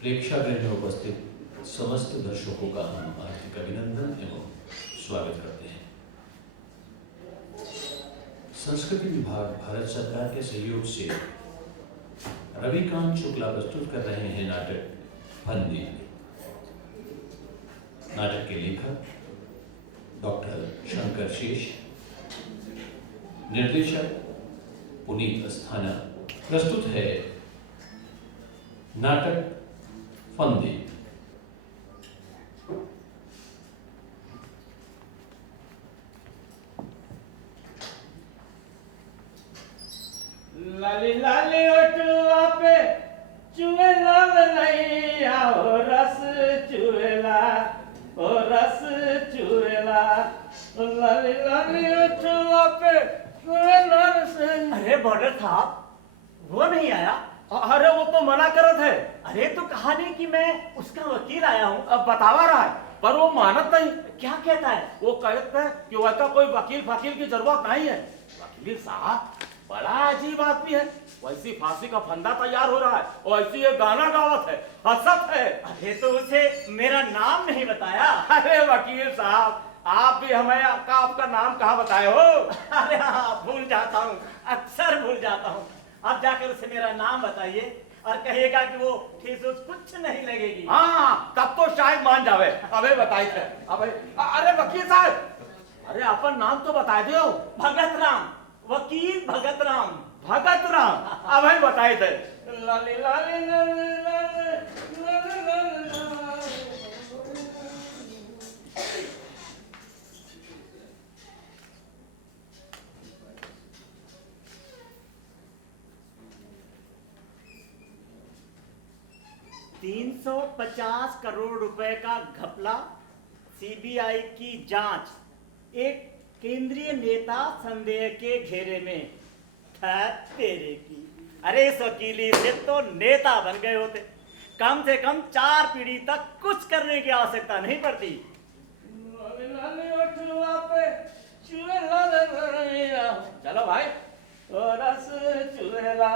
प्रेक्षागृह में उपस्थित समस्त दर्शकों का हम हार्दिक अभिनंदन एवं स्वागत करते हैं। संस्कृति विभाग भारत सरकार के सहयोग से रविकांत शुक्ला प्रस्तुत कर रहे हैं नाटक फंदी। नाटक के लेखक डॉक्टर शंकर शेष, निर्देशक पुनीत अस्थाना। प्रस्तुत है नाटक फंदी। लाली लाली ओटवा पे चुए लाल नहीं आओ रस चुएला ओ रस चुएला लाली लाली ओटवा पे चुए लाल से। अरे बॉर्डर साहब, वो नहीं आया? अरे वो तो मना करत है। अरे तो कहा नहीं कि मैं उसका वकील आया हूँ। अब बतावा रहा है पर वो मानत नहीं। क्या कहता है? वो कहता है कि वैसा कोई वकील फकील की जरूरत नहीं है। वकील साहब बड़ा अजीब आदमी है। वैसी फांसी का फंदा तैयार हो रहा है, वैसी ये गाना गावत है, हंसत है। अरे तो उसे मेरा नाम नहीं बताया। अरे वकील साहब, आप भी हमें आपका नाम कहाँ बताए हो? अरे हाँ, भूल जाता हूँ, अक्सर भूल जाता हूँ। अब जाकर उसे मेरा नाम बताइए और कहिएगा कि वो फीस कुछ नहीं लगेगी। हाँ, तब तो शायद मान जावे। अबे बताई थे। अरे वकील साहब, अरे अपन नाम तो बता दो। भगत राम, वकील भगत राम। भगत राम, अब बताए थे। लाली लाली लाली लाली लाली लाली। 350 करोड़ रुपए का घपला, सीबीआई की जांच, एक केंद्रीय नेता संदेह के घेरे में। तेरे की, अरे इस वकीली से तो नेता बन गए होते। कम से कम 4 पीढ़ी तक कुछ करने की आवश्यकता नहीं पड़ती। चलो भाई। रस चुएला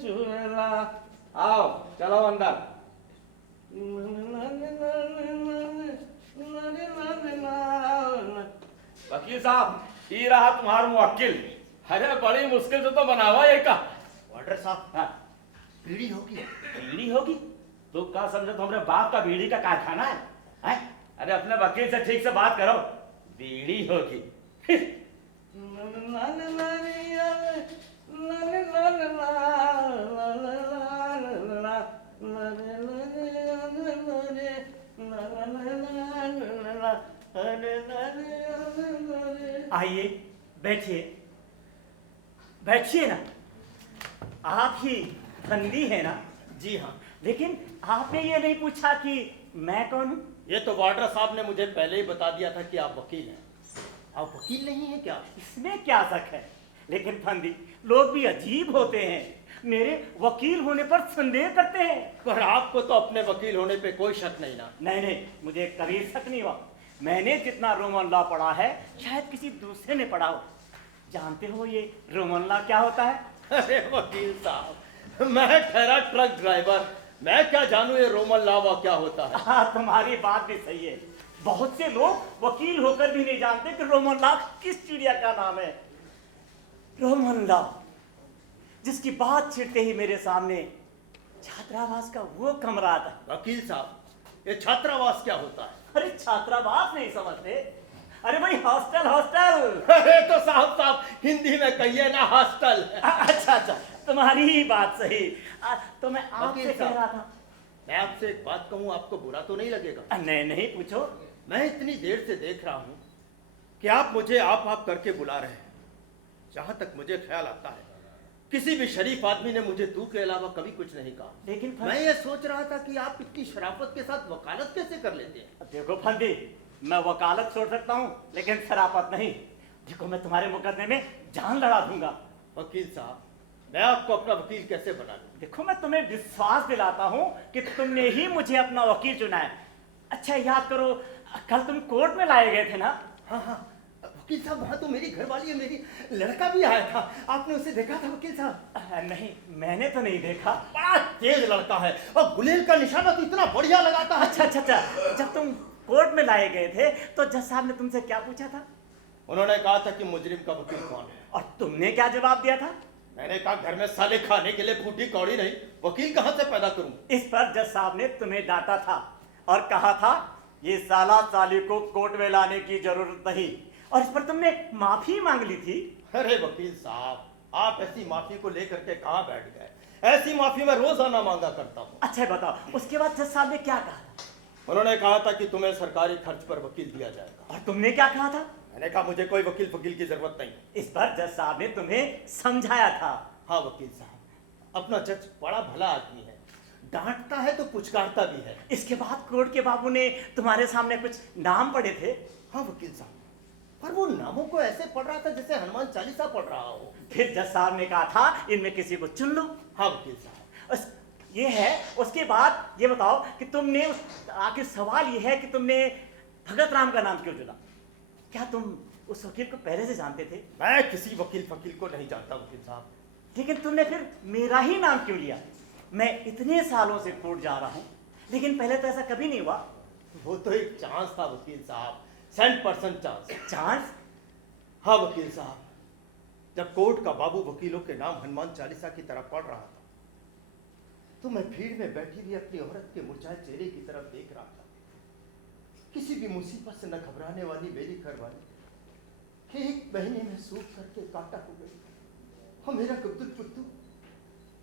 चुएला, आओ चलो अंदर। वकील साहब, ये रहा तुम्हारा मुवक्किल। अरे बड़ी मुश्किल से तो बनावा ये का। ऑर्डर साहब, हाँ, पीढ़ी होगी? बीड़ी होगी? तो क्या समझे तुम्हारे बाप का बीड़ी का कारखाना है, हैं? अरे अपने वकील से ठीक से बात करो। बीड़ी होगी। आइए, बैठिए, बैठिए ना। आप ही फंदी है ना? जी हाँ। लेकिन आपने ये नहीं पूछा कि मैं कौन हूँ? ये तो वार्डर साहब ने मुझे पहले ही बता दिया था कि आप वकील हैं। आप वकील नहीं हैं क्या? इसमें क्या शक है? लेकिन फंदी लोग भी अजीब होते हैं, मेरे वकील होने पर संदेह करते हैं। पर आपको तो अपने वकील होने पे कोई शक नहीं ना? नहीं नहीं, मुझे कभी शक नहीं हुआ। मैंने जितना रोमन लॉ पढ़ा है शायद किसी दूसरे ने पढ़ा हो। जानते हो ये रोमन लॉ क्या होता है? अरे वकील साहब, मैं ठहरा ट्रक ड्राइवर, मैं क्या जानूं ये रोमन लॉ क्या होता है। हाँ, तुम्हारी बात भी सही है। बहुत से लोग वकील होकर भी नहीं जानते कि रोमन लॉ किस चिड़िया का नाम है। रोमन लॉ, जिसकी बात छिड़ते ही मेरे सामने छात्रावास का वो कमरा था। वकील साहब, ये छात्रावास क्या होता है? अरे छात्रावास नहीं समझते? अरे भाई हॉस्टल, हॉस्टल। अरे तो साहब हिंदी में कहिए ना, हॉस्टल। अच्छा अच्छा, तुम्हारी ही बात सही। तो मैं आपसे वकील कह रहा साहब, था। मैं आपसे एक बात कहूं, आपको बुरा तो नहीं लगेगा? नहीं नहीं, पूछो। मैं इतनी देर से देख रहा हूं कि आप मुझे आप करके बुला रहे हैं। जहां तक मुझे ख्याल आता है, किसी भी शरीफ आदमी ने मुझे तू के अलावा कभी कुछ नहीं कहा। लेकिन मैं ये सोच रहा था कि आप इतनी शराफत के साथ वकालत कैसे कर लेते हैं? देखो फंदी, मैं वकालत छोड़ सकता हूँ लेकिन शराफत नहीं। देखो, मैं तुम्हारे मुकदमे में जान लड़ा दूंगा। वकील साहब, मैं आपको अपना वकील कैसे बना लूं? देखो, मैं तुम्हें विश्वास दिलाता हूँ कि तुमने ही मुझे अपना वकील चुना है। अच्छा याद करो, कल तुम कोर्ट में लाए गए थे ना? हाँ हाँ, वकील साहब वहाँ तो मेरी घरवाली है, मेरी लड़का भी आया था, आपने उसे देखा था वकील साहब? नहीं, मैंने तो नहीं देखा। बड़ा तेज लड़का है और गुलेल का निशाना तो इतना बढ़िया लगाता है। अच्छा अच्छा अच्छा, जब तुम कोर्ट में लाए गए थे तो जज साहब ने तुमसे क्या पूछा था? उन्होंने कहा था कि मुजरिम का वकील कौन है, और तुमने क्या जवाब दिया था? मैंने कहा घर में साले खाने के लिए फूटी कौड़ी नहीं, वकील कहाँ से पैदा करूं? इस पर जज साहब ने तुम्हें डांटा था और कहा था ये साला साली को कोर्ट में लाने की जरूरत नहीं, और इस पर तुमने माफी मांग ली थी। अरे वकील साहब, आप ऐसी माफी को लेकर के कहाँ बैठ गए? ऐसी माफी मैं रोजाना मांगा करता हूँ। अच्छा बताओ, उसके बाद जज साहब ने क्या कहा? उन्होंने कहा था कि तुम्हें सरकारी खर्च पर वकील दिया जाएगा। और तुमने क्या कहा था? मैंने कहा मुझे कोई वकील फकील की जरूरत नहीं। इस पर जज साहब ने तुम्हें समझाया था। हाँ वकील साहब, अपना जज बड़ा भला आदमी है, डांटता है तो पुचकारता भी है। इसके बाद कोर्ट के बाबू ने तुम्हारे सामने कुछ नाम पढ़े थे। हाँ वकील साहब, पर वो नामों को ऐसे पढ़ रहा था जैसे हनुमान चालीसा पढ़ रहा हो। फिर जज साहब ने कहा था इनमें किसी को चुन लो। हाँ वकील साहब। ये है। उसके बाद ये बताओ कि तुमने आखिर सवाल ये है कि तुमने भगत राम का नाम क्यों चुना? क्या तुम उस वकील को पहले से जानते थे? मैं किसी वकील फकील को नहीं जानता वकील साहब। लेकिन तुमने फिर मेरा ही नाम क्यों लिया? मैं इतने सालों से कोर्ट जा रहा हूँ, लेकिन पहले तो ऐसा कभी नहीं हुआ। वो तो एक चांस था वकील साहब, 100% चांस। चांस? हाँ वकील साहब, जब कोर्ट का बाबू वकीलों के नाम हनुमान चालीसा की तरह पढ़ रहा था तो मैं भीड़ में बैठी हुई अपनी औरत के मुरझाए चेहरे की तरफ देख रहा था। किसी भी मुसीबत से न घबराने वाली मेरी घरवाली कि 1 महीने में सूख करके काटा हो गई, और मेरा गुड्डू पुत्तू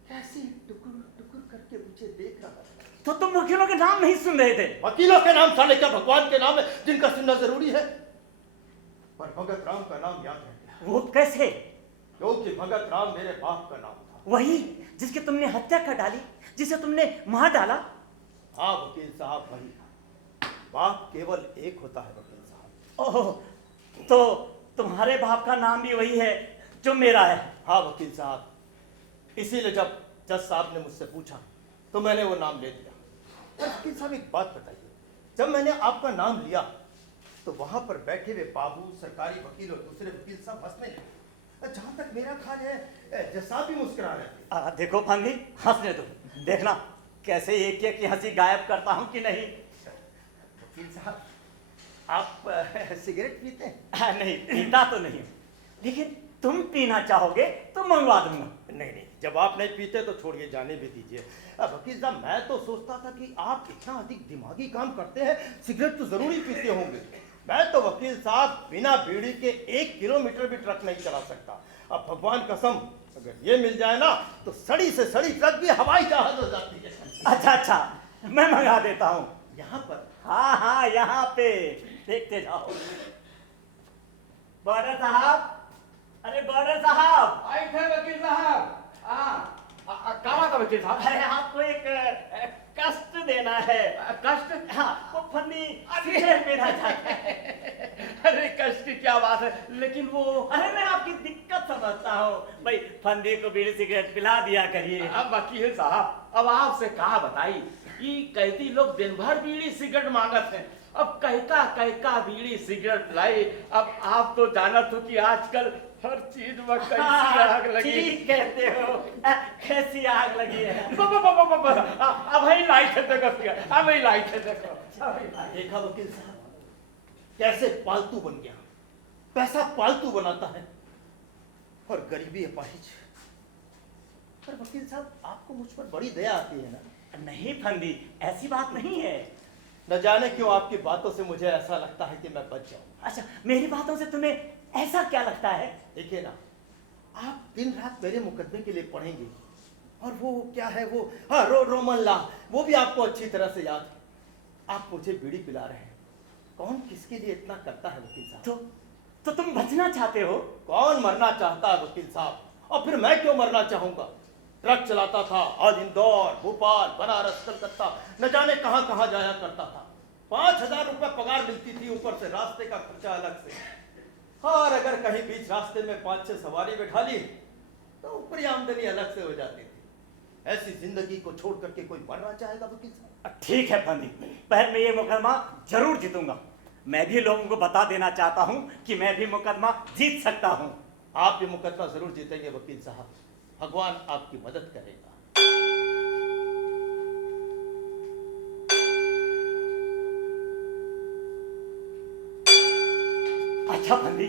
कैसे टुकुर टुकुर करके मुझे देख रहा था। तो तुम वकीलों के नाम नहीं सुन रहे थे? वकीलों के नाम साले क्या भगवान के नाम है जिनका सुनना जरूरी है? पर भगत राम का नाम याद रह गया। वो कैसे? क्योंकि भगत राम मेरे बाप का नाम था। वही जिसकी तुमने हत्या कर डाली, जिसे तुमने मार डाला? हाँ वकील साहब, वही। बाप केवल एक होता है वकील साहब। ओह, तो तुम्हारे बाप का नाम भी वही है जो मेरा है? हाँ वकील साहब, इसीलिए जब जज साहब ने मुझसे पूछा तो मैंने वो नाम ले लिया। पर वकील साहब एक बात बताइए, जब मैंने आपका नाम लिया तो वहां पर बैठे हुए बाबू, सरकारी वकील और दूसरे वकील साहब हंसने लगे। जहां तक मेरा ख्याल है जज साहब भी मुस्कुरा रहे थे। देखो फंदी, हंसने दो, देखना कैसे एक एक की हंसी गायब करता हूं कि नहीं। वकील साहब, आप सिगरेट पीते हैं? नहीं, पीता तो नहीं, लेकिन तुम पीना चाहोगे तो मंगवा दूंगा। नहीं नहीं, जब आप नहीं पीते तो छोड़िए, जाने भी दीजिए। वकील साहब, मैं तो सोचता था कि आप इतना अधिक दिमागी काम करते हैं, सिगरेट तो जरूर ही पीते होंगे। मैं तो वकील साहब बिना बीड़ी के 1 किलोमीटर भी ट्रक नहीं चला सकता। अब भगवान कसम, अगर ये मिल जाए ना तो सड़ी से सड़ी ट्रक भी हवाई जहाज हो जाती है। अच्छा अच्छा, मैं मंगा देता हूँ। यहाँ पर? हाँ हाँ, यहाँ पे देखते जाओ। बॉर्डर साहब, अरे बॉर्डर साहब। आई थे वकील साहब। कहाँ था वकील साहब? अरे आपको एक कष्ट देना है। कष्ट? हाँ, वो फंदी सिगरेट पीना चाहता है। अरे कष्ट की क्या बात है, लेकिन वो अरे मैं आपकी दिक्कत समझता हूँ भाई, फंदी को बीड़ी सिगरेट पिला दिया करिए। अब वकील साहब, अब आपसे कहा बताई, ये कहती लोग दिन भर बीड़ी सिगरेट मांगत हैं, अब कहता कहता बीड़ी सिगरेट लाई। अब आप तो जानत हो कि आजकल हर चीज में कैसी आग लगी। ठीक कहते हो, कैसी आग लगी है। अब ही लाइट है, देखो, अब ही लाइट है, देखो। देखा वकील साहब, कैसे पालतू बन गया। पैसा पालतू बनाता है और गरीबी अपाहिज। पर वकील साहब, आपको मुझ पर बड़ी दया आती है ना? नहीं फंदी, ऐसी बात नहीं है। न जाने क्यों आपकी बातों से मुझे ऐसा लगता है कि मैं बच जाऊं। अच्छा, मेरी बातों से तुम्हें ऐसा क्या लगता है? देखिए ना, आप दिन रात मेरे मुकदमे के लिए पढ़ेंगे, और वो क्या है वो, हाँ, रोमन लॉ, वो भी आपको अच्छी तरह से याद है। आप मुझे बीड़ी पिला रहे हैं, कौन किसके लिए इतना करता है वकील साहब? तो तुम बचना चाहते हो? कौन मरना चाहता है वकील साहब, और फिर मैं क्यों मरना चाहूंगा? ट्रक चलाता था, आज इंदौर, भोपाल, बनारस, कलकत्ता, न जाने कहां कहां जाया करता था। 5,000 रुपए पगार मिलती थी, ऊपर से रास्ते का खर्चा अलग से। और अगर कहीं बीच रास्ते में 5-6 सवारी बैठा ली तो ऊपरी आमदनी अलग से हो जाती थी। ऐसी जिंदगी को छोड़ करके कोई मरना चाहेगा वकील साहब? ठीक है फंदी, पर मैं ये मुकदमा जरूर जीतूंगा। मैं भी लोगों को बता देना चाहता हूं कि मैं भी मुकदमा जीत सकता हूं। आप ये मुकदमा जरूर जीतेंगे वकील साहब, भगवान आपकी मदद करेगा। अच्छा फंदी,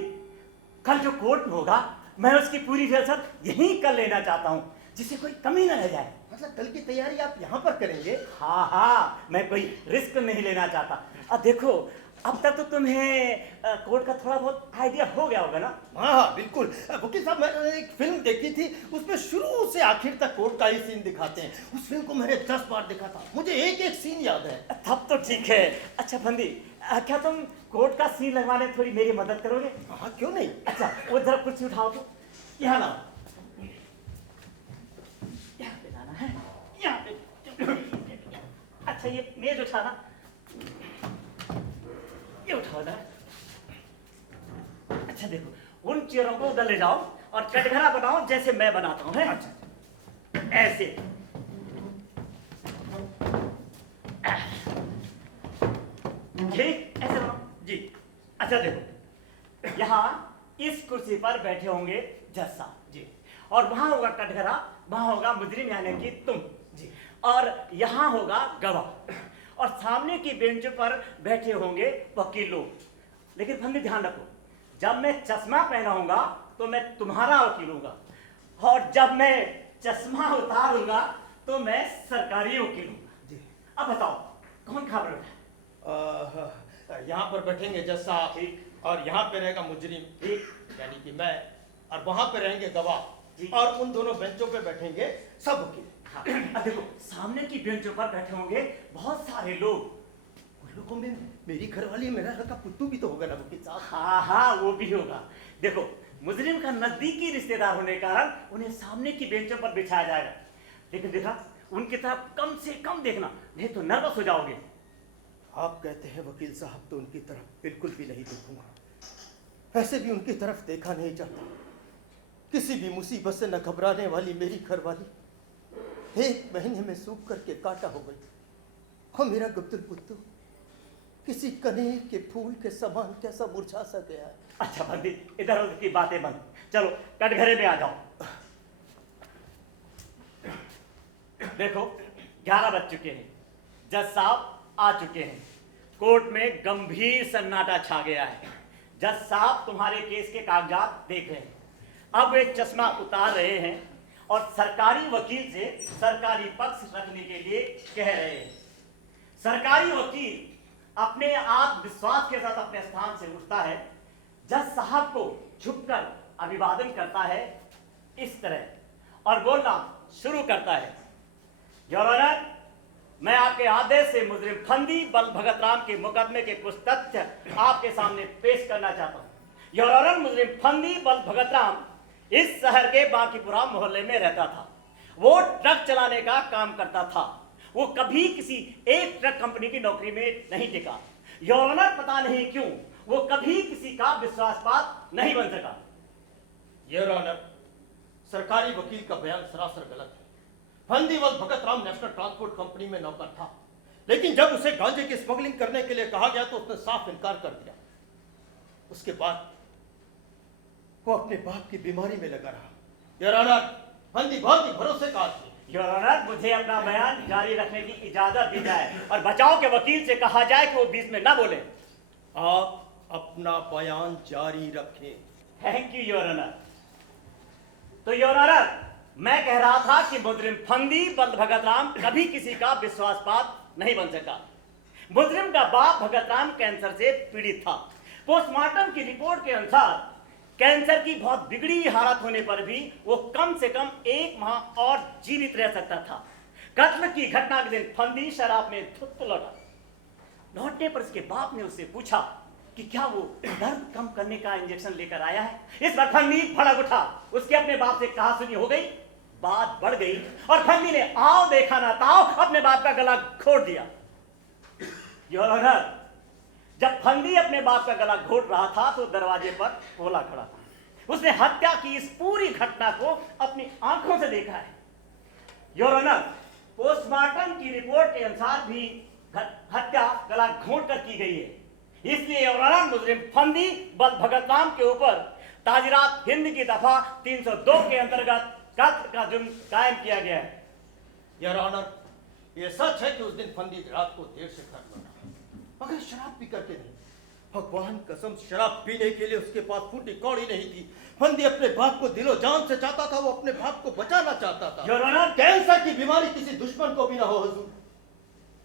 कल जो कोर्ट में होगा मैं उसकी पूरी रिहर्सल यहीं कर लेना चाहता हूं, जिससे कोई कमी न रह जाए। मतलब कल की तैयारी आप यहाँ पर करेंगे? हाँ, मैं कोई रिस्क नहीं लेना चाहता। अब देखो, अब तक तो तुम्हें कोर्ट का थोड़ा बहुत आइडिया हो गया होगा ना? हाँ बिल्कुल। वकील साहब, मैंने एक फिल्म देखी थी, उसमें शुरू से आखिर तक कोर्ट का ही सीन दिखाते हैं। उस फिल्म को मैंने 10 बार देखा था, मुझे एक एक सीन याद है। तब तो ठीक है। अच्छा फंदी, क्या तुम कोर्ट का सीन लगवाने में थोड़ी मेरी मदद करोगे? हाँ क्यों नहीं। अच्छा, वो जरा कुर्सी उठाओ तो। यहाँ लाओ, यहाँ पे लाना है, यहाँ पे। अच्छा, ये मेज उठाना, ये उठाओ जरा। अच्छा देखो, उन चेयरों को उधर ले जाओ और कटघरा बनाओ जैसे मैं बनाता हूँ, है? अच्छा, ऐसे। ठीक, ऐसे बनाओ जी। अच्छा देखो, यहाँ इस कुर्सी पर बैठे होंगे जज साहब जी, और वहां होगा कटघरा, वहां होगा मुजरिम यानी कि तुम जी, और यहाँ होगा गवाह, और सामने की बेंच पर बैठे होंगे वकील लोग। लेकिन फंदी ध्यान रखो, जब मैं चश्मा पहनाऊंगा तो मैं तुम्हारा वकील हूंगा, और जब मैं चश्मा उतारूंगा तो मैं सरकारी वकील हूंगा जी। अब बताओ कौन खबर है? यहाँ पर बैठेंगे जज साहब, ठीक, और यहाँ पे रहेगा मुजरिम, ठीक, यानी कि मैं, और वहां पे रहेंगे गवाह, और उन दोनों बेंचों पे बैठेंगे सब वकील। हाँ, अब देखो, सामने की बेंचों पर बैठे होंगे बहुत सारे लोग। उन लोगों में मेरी घरवाली, मेरा लड़का पुट्टू भी तो होगा ना वकील साहब? हाँ हाँ, वो भी होगा। देखो, मुजरिम का नजदीकी रिश्तेदार होने के कारण उन्हें सामने की बेंचों पर बिठाया जाएगा। लेकिन देखा, उनकी तरफ कम से कम देखना, नहीं तो नर्वस हो जाओगे। आप कहते हैं वकील साहब, तो उनकी तरफ बिल्कुल भी नहीं देखूंगा। ऐसे भी उनकी तरफ देखा नहीं जाता। किसी भी मुसीबत से न घबराने वाली मेरी घरवाली 1 महीने में सूख करके काटा हो गई, और मेरा गुप्तुल पुत्तू किसी कनेर के फूल के समान कैसा मुरझा सा गया है। अच्छा बंदी, इधर उधर की बातें बंद, चलो कटघरे में आ जाओ। देखो, 11 बज चुके हैं, जज साहब आ चुके हैं, कोर्ट में गंभीर सन्नाटा छा गया है। जज साहब तुम्हारे केस के कागजात देख रहे हैं। अब वे चश्मा उतार रहे हैं और सरकारी वकील से सरकारी पक्ष रखने के लिए कह रहे हैं। सरकारी वकील अपने आत्मविश्वास के साथ अपने स्थान से उठता है, जज साहब को झुककर अभिवादन करता है इस तरह, और बोलना शुरू करता है, योर ऑनर, मैं आपके आदेश से मुजरिम फंदी बल भगत राम के मुकदमे के कुछ तथ्य आपके सामने पेश करना चाहता हूं। योर ऑनर, मुजरिम फंदी बल भगत राम इस शहर के बांकीपुरा मोहल्ले में रहता था। वो ट्रक चलाने का काम करता था। वो कभी किसी एक ट्रक कंपनी की नौकरी में नहीं टिका। योर ऑनर, पता नहीं क्यों वो कभी किसी का विश्वासपात्र नहीं बन सका। योर ऑनर, सरकारी वकील का बयान सरासर गलत है। फंदीवल Bhagat Ram national transport company में नौकर था, लेकिन जब उसे गांजे की स्मगलिंग करने के लिए कहा गया तो उसने साफ इनकार कर दिया। उसके बाद वो अपने बाप की बीमारी में लगा रहा। योर ऑनर, फंदी बहुत ही भरोसे का आदमी। योर ऑनर, मुझे अपना बयान जारी रखने की इजाजत दी जाए और बचाव के वकील से कहा जाए कि वो बीच में ना बोले। आप अपना बयान जारी रखें। Thank you your honour. तो योर ऑनर, मैं कह रहा था कि मुजरिम फंदी बल भगत राम कभी किसी का विश्वासपात्र नहीं बन सका। मुजरिम का बाप भगत राम कैंसर से पीड़ित था। पोस्टमार्टम की रिपोर्ट के अनुसार कैंसर की बहुत बिगड़ी हालत होने पर भी वो कम से कम 1 माह और जीवित रह सकता था। कत्ल की घटना के दिन फंदी शराब में धुत लौटा। लौटने पर उसके बाप ने उससे पूछा कि क्या वो दर्द कम करने का इंजेक्शन लेकर आया है। इस पर फंदी भड़क उठा। उसके अपने बाप से कहा सुनी हो गई, बात बढ़ गई और फंदी ने आओ देखा ना ताओ अपने बाप का गला घोट दिया। योर ऑनर, जब फंदी अपने बाप का गला घोट रहा था तो दरवाजे पर भोला खड़ा था। उसने हत्या की इस पूरी घटना को अपनी आंखों से देखा है। योर ऑनर, पोस्टमार्टम की रिपोर्ट के अनुसार भी हत्या गला घोट कर की गई है। इसलिए यौराना मुजरिम फंदी बल भगत राम के ऊपर ताजिरात हिंद की दफा 302 के अंतर्गत कत्ल का जुर्म कायम किया गया है। योर ऑनर, ये सच है कि उस दिन फंदी रात को देर से घर लौटा, मगर शराब पी करके नहीं। भगवान कसम, शराब पीने के लिए उसके पास फूटी कौड़ी नहीं थी। फंदी अपने बाप को दिलो जान से चाहता था, वो अपने बाप को बचाना चाहता था। योर ऑनर, कैंसर की बीमारी किसी दुश्मन को भी ना हो हुजूर।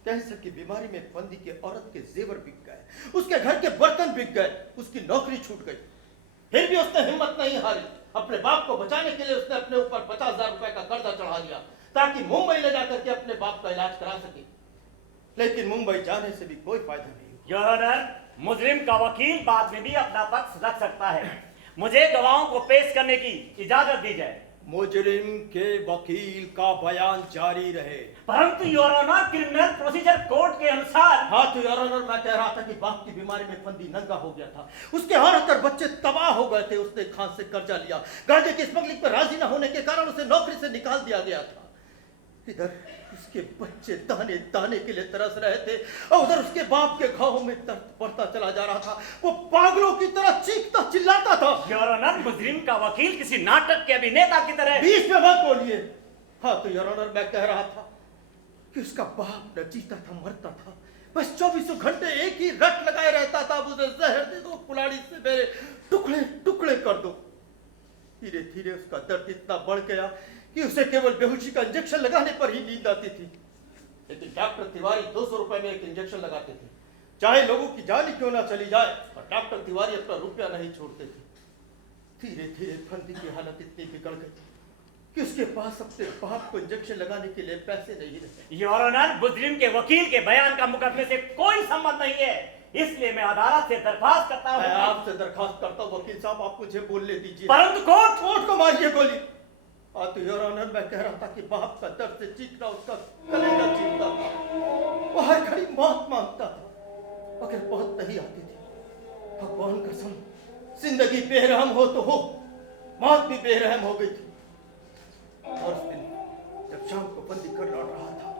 कैंसर की बीमारी में फंदी के औरत के जेवर बिक गए, उसके घर के बर्तन बिक गए, उसकी नौकरी छूट गई। फिर भी उसने हिम्मत नहीं हारी। अपने बाप को बचाने के लिए उसने अपने ऊपर 50,000 रुपए का कर्जा चढ़ा लिया ताकि मुंबई ले जाकर के अपने बाप का इलाज करा सके। लेकिन मुंबई जाने से भी कोई फायदा नहीं हुआ। योर ऑनर, मुजरिम का वकील बाद में भी अपना पक्ष रख सकता है। मुझे गवाहों को पेश करने की इजाजत दी जाए। मुजरिम के वकील का बयान जारी रहे। परंतु your honour, criminal procedure code के अनुसार। हाँ तो योर ऑनर, मैं कह रहा था कि बाप की बीमारी में फंदी नंगा हो गया था, उसके औरत और बच्चे तबाह हो गए थे। उसने खान से कर्जा लिया, गांजे की स्मगलिंग पर राजी न होने के कारण उसे नौकरी से निकाल दिया गया था। इधर उसके बच्चे दाने दाने के लिए तरस रहे थे और उधर उसके बाप के घावों में दर्द बढ़ता चला जा रहा था। वो पागलों की तरह चीखता चिल्लाता था। योर ऑनर, मुजरिम का वकील किसी नाटक के अभिनेता की तरह। बीच में मत बोलिए। हाँ तो योर ऑनर, मैं कह रहा था कि उसका बाप न जीता था मरता था, बस 24 घंटे एक ही रट लगाए रहता था, मुझे जहर दे दो, कुल्हाड़ी से मेरे टुकड़े टुकड़े कर दो। धीरे धीरे उसका दर्द इतना बढ़ गया कि उसे केवल बेहोशी का इंजेक्शन लगाने पर ही नींद आती थी। लेकिन डॉक्टर तिवारी 200 रुपए में एक इंजेक्शन लगाते थे, चाहे लोगों की जान ही क्यों ना चली जाए, और डॉक्टर तिवारी अपना रुपया नहीं छोड़ते थे। धीरे धीरे फंदी की हालत इतनी बिगड़ गई कि उसके पास अपने बाप को इंजेक्शन लगाने के लिए पैसे नहीं रहे। योर ऑनर, मुजरिम के वकील के बयान का मुकदमे से कोई संबंध नहीं है, इसलिए मैं अदालत से दरख्वास्त करता मैं हूँ। आपसे दरखास्त करता हूँ वकील साहब, आप मुझे बोलने दीजिए। परंतु कोर्ट। कोर्ट को मारिए गोली। तो योर ऑनर, मैं कह रहा था कि बाप का दर्द से चीखना उसका कलेजा चीखता था। वो हर घड़ी मौत मांगता था, मगर मौत नहीं आती थी। भगवान कसम, जिंदगी बेरहम हो तो हो, मौत भी बेरहम हो गई थी। और उस दिन जब शाम को बंदी कर लौट रहा था,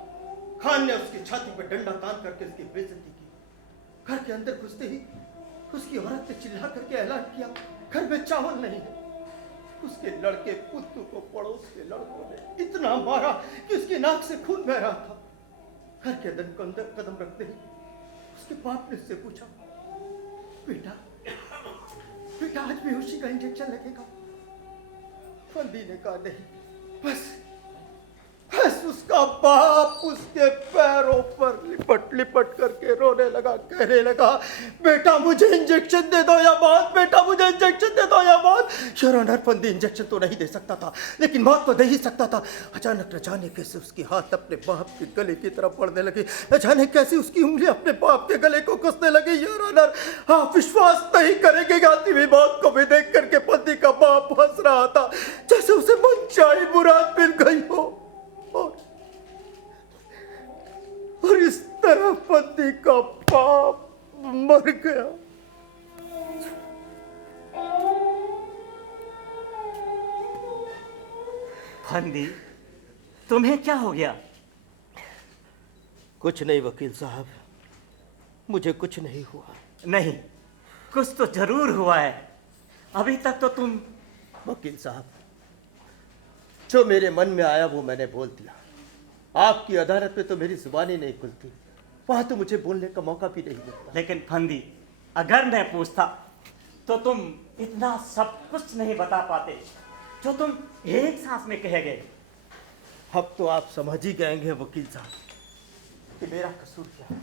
खान ने उसकी छाती पर डंडा तान करके उसकी बेइज्जती की। घर के अंदर घुसते ही उसकी औरत ने चिल्ला करके ऐलान किया, घर में चावल नहीं है। उसके लड़के पुत्तू को पड़ोस के लड़कों ने इतना मारा कि उसकी नाक से खून बह रहा था। घर के अंदर कदम रखते ही उसके बाप ने उससे पूछा, बेटा बेटा आज बेहोशी का इंजेक्शन लगेगा? फंदी ने कहा नहीं। बस उसका बाप उसके पैरों पर लिपट लिपट करके रोने लगा, कहने लगा, बेटा मुझे इंजेक्शन दे दो या मौत, बेटा मुझे इंजेक्शन दे दो या मौत। योर ऑनर, फंदी इंजेक्शन तो नहीं दे सकता था, लेकिन मौत तो दे ही सकता था। अचानक न जाने कैसे उसके हाथ अपने बाप के गले की तरफ बढ़ने लगे, न जाने कैसे उसकी उंगली अपने बाप के गले को कसने लगी। योर ऑनर, आप विश्वास नहीं करेंगे, गाती हुई मौत को भी देख करके फंदी का बाप हंस रहा था, जैसे उसे मनचाही मुराद मिल गई हो। और इस तरह फंदी का बाप मर गया। फंदी, तुम्हें क्या हो गया? कुछ नहीं वकील साहब, मुझे कुछ नहीं हुआ। नहीं, कुछ तो जरूर हुआ है। अभी तक तो तुम। वकील साहब, जो मेरे मन में आया वो मैंने बोल दिया। आपकी अदालत में तो मेरी जुबान ही नहीं खुलती, वहां तो मुझे बोलने का मौका भी नहीं मिलता। लेकिन फंदी, अगर मैं पूछता तो तुम इतना सब कुछ नहीं बता पाते जो तुम एक सांस में कह गए। अब तो आप समझ ही गएंगे वकील साहब कि मेरा कसूर क्या है,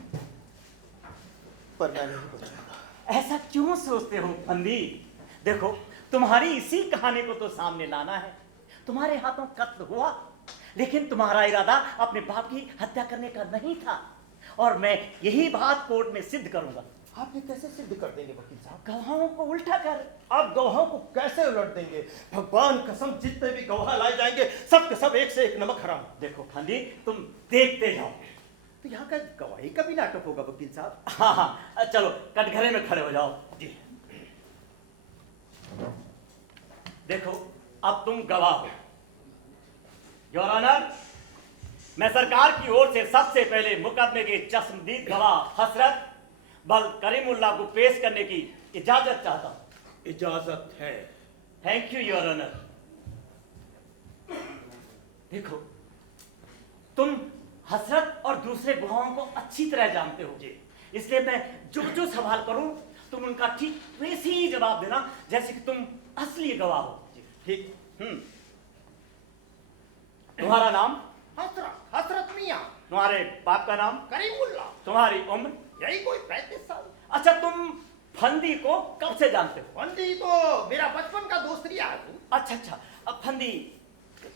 पर मैं नहीं बचूंगा। ऐसा क्यों सोचते हो फंदी? देखो, तुम्हारी इसी कहानी को तो सामने लाना है। तुम्हारे हाथों कत्ल हुआ, लेकिन तुम्हारा इरादा अपने बाप की हत्या करने का नहीं था, और मैं यही बात कोर्ट में सिद्ध करूंगा। आप ये कैसे सिद्ध कर देंगे वकील साहब? गवाहों को उल्टा कर। आप गवाहों को कैसे उलट देंगे? भगवान कसम, जितने भी गवाह लाए जाएंगे सब के सब एक से एक नमक हराम। देखो फंदी, तुम देखते जाओ। तो यहाँ का गवाही का भी नाटक होगा वकील साहब? हाँ हाँ, चलो कटघरे में खड़े हो जाओ। जी। देखो, अब तुम गवाह हो। योर ऑनर, मैं सरकार की ओर से सबसे पहले मुकदमे के चश्मदीद गवाह हसरत बल करीमुल्लाह को पेश करने की इजाजत चाहता हूं। इजाजत है। Thank you your honour. देखो, तुम हसरत और दूसरे गवाहों को अच्छी तरह जानते हो जी, इसलिए मैं जो जो सवाल करूं तुम उनका ठीक वैसे ही जवाब देना जैसे कि तुम असली गवाह हो। ठीक। तुम्हारा नाम? हसरत, हसरत मियां। तुम्हारे बाप का नाम? करीमुल्लाह। तुम्हारी उम्र? यही कोई 35 साल। अच्छा, तुम फंदी को कब से जानते हो? फंदी तो मेरा बचपन का दोस्त रिया है। अच्छा अच्छा, अब फंदी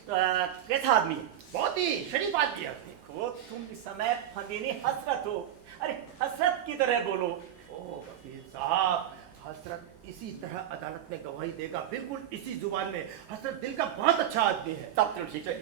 कैसा आदमी है? बहुत ही शरीफ आदमी है। देखो, तुम इस समय फंदी नहीं हसरत हो। अरे हसरत की तरह बोलो। ओ वकील साहब, हसरत इसी तरह अदालत में गवाही देगा, बिल्कुल इसी जुबान में। हसरत दिल का बहुत अच्छा आदमी है। तब तो ठीक है।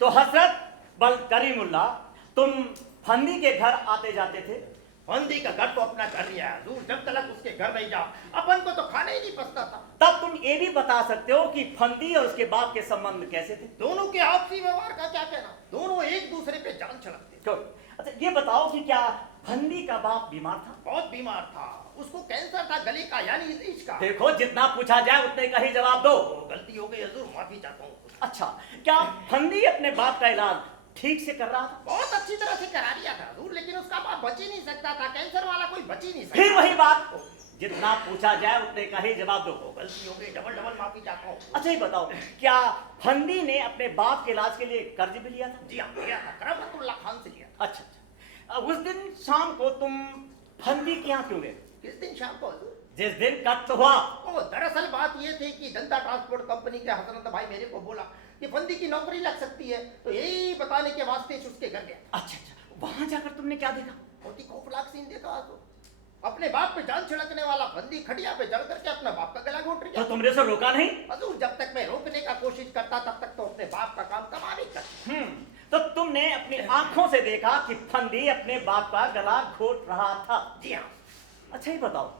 तो हसरत बल करीमुल्लाह, तुम फंदी के घर आते जाते थे? फंदी का घर तो अपना कर लिया है हुजूर, जब तक उसके घर नहीं जाओ अपन को तो खाना ही नहीं पचता था। तब तुम ये भी बता सकते हो कि फंदी और उसके बाप के संबंध कैसे थे? दोनों के आपसी व्यवहार का क्या कहना, दोनों एक दूसरे पे जान छलकते। क्यों? अच्छा, ये बताओ कि क्या फंदी का बाप बीमार था? बहुत बीमार था, उसको कैंसर था गले का, यानी रीछ का। देखो, जितना पूछा जाए उतने का ही जवाब दो। गलती हो गई हुजूर, माफी चाहता हूँ। अच्छा, क्या फंदी अपने बाप का इलाज ठीक से कर रहा था? बहुत अच्छी तरह से करा दिया था हुजूर, लेकिन उसका बाप बच ही नहीं सकता था। कैंसर वाला कोई बच ही नहीं सकता। फिर वही बात, जितना पूछा जाए उतने का ही जवाब दो। गलती हो गई, डबल डबल माफी चाहता हूँ। अच्छा, ये बताओ, क्या फंदी ने अपने बाप के इलाज के लिए कर्ज भी लिया था? जी हाँ, लिया था, करमतुल्लाह खान से लिया। अच्छा अच्छा, उस दिन शाम को तुम फंदी के यहाँ क्यों गए? किस दिन शाम को हुजूर? जिस दिन कत्ल हुआ। ओ, दरअसल बात ये थी कि जनता ट्रांसपोर्ट कंपनी के हसरत भाई मेरे को बोला कि फंदी की नौकरी लग सकती है, तो यही बताने के वास्ते उसके घर गया। अच्छा अच्छा, वहां जाकर तुमने क्या देखा? बहुत ही खौफनाक सीन देखा तो। अपने बाप पे जान छिड़कने वाला फंदी खटिया पे जड़ करके अपना बाप का गला घोट तो गया। तुमने उसे रोका नहीं? हुजूर, जब तक मैं रोकने का कोशिश करता तब तक तो अपने बाप का काम कमा नहीं करता। तो तुमने अपनी आंखों से देखा कि फंदी अपने बाप का गला घोट रहा था? जी हाँ। अच्छा, ये बताओ,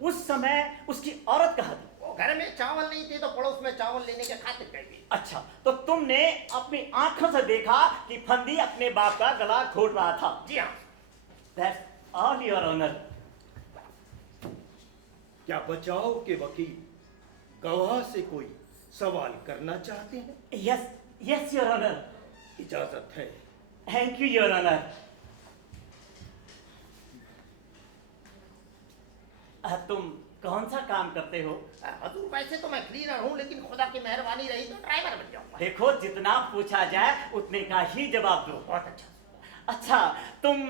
उस समय उसकी औरत कहाँ थी? वो घर में चावल नहीं थे तो पड़ोस में चावल लेने के खातिर गई थी। अच्छा, तो तुमने अपनी आंखों से देखा कि फंदी अपने बाप का गला घोट रहा था? जी हाँ। That's all your honor. क्या बचाव के वकील गवाह से कोई सवाल करना चाहते हैं? Yes, yes, your honor. इजाजत है। Thank you, your honor. तुम कौन सा काम करते हो? हुजूर, वैसे तो मैं क्लीनर हूँ, लेकिन खुदा की मेहरबानी रही तो ड्राइवर बन जाऊंगा। देखो, जितना पूछा जाए उतने का ही जवाब दो। बहुत अच्छा। अच्छा, तुम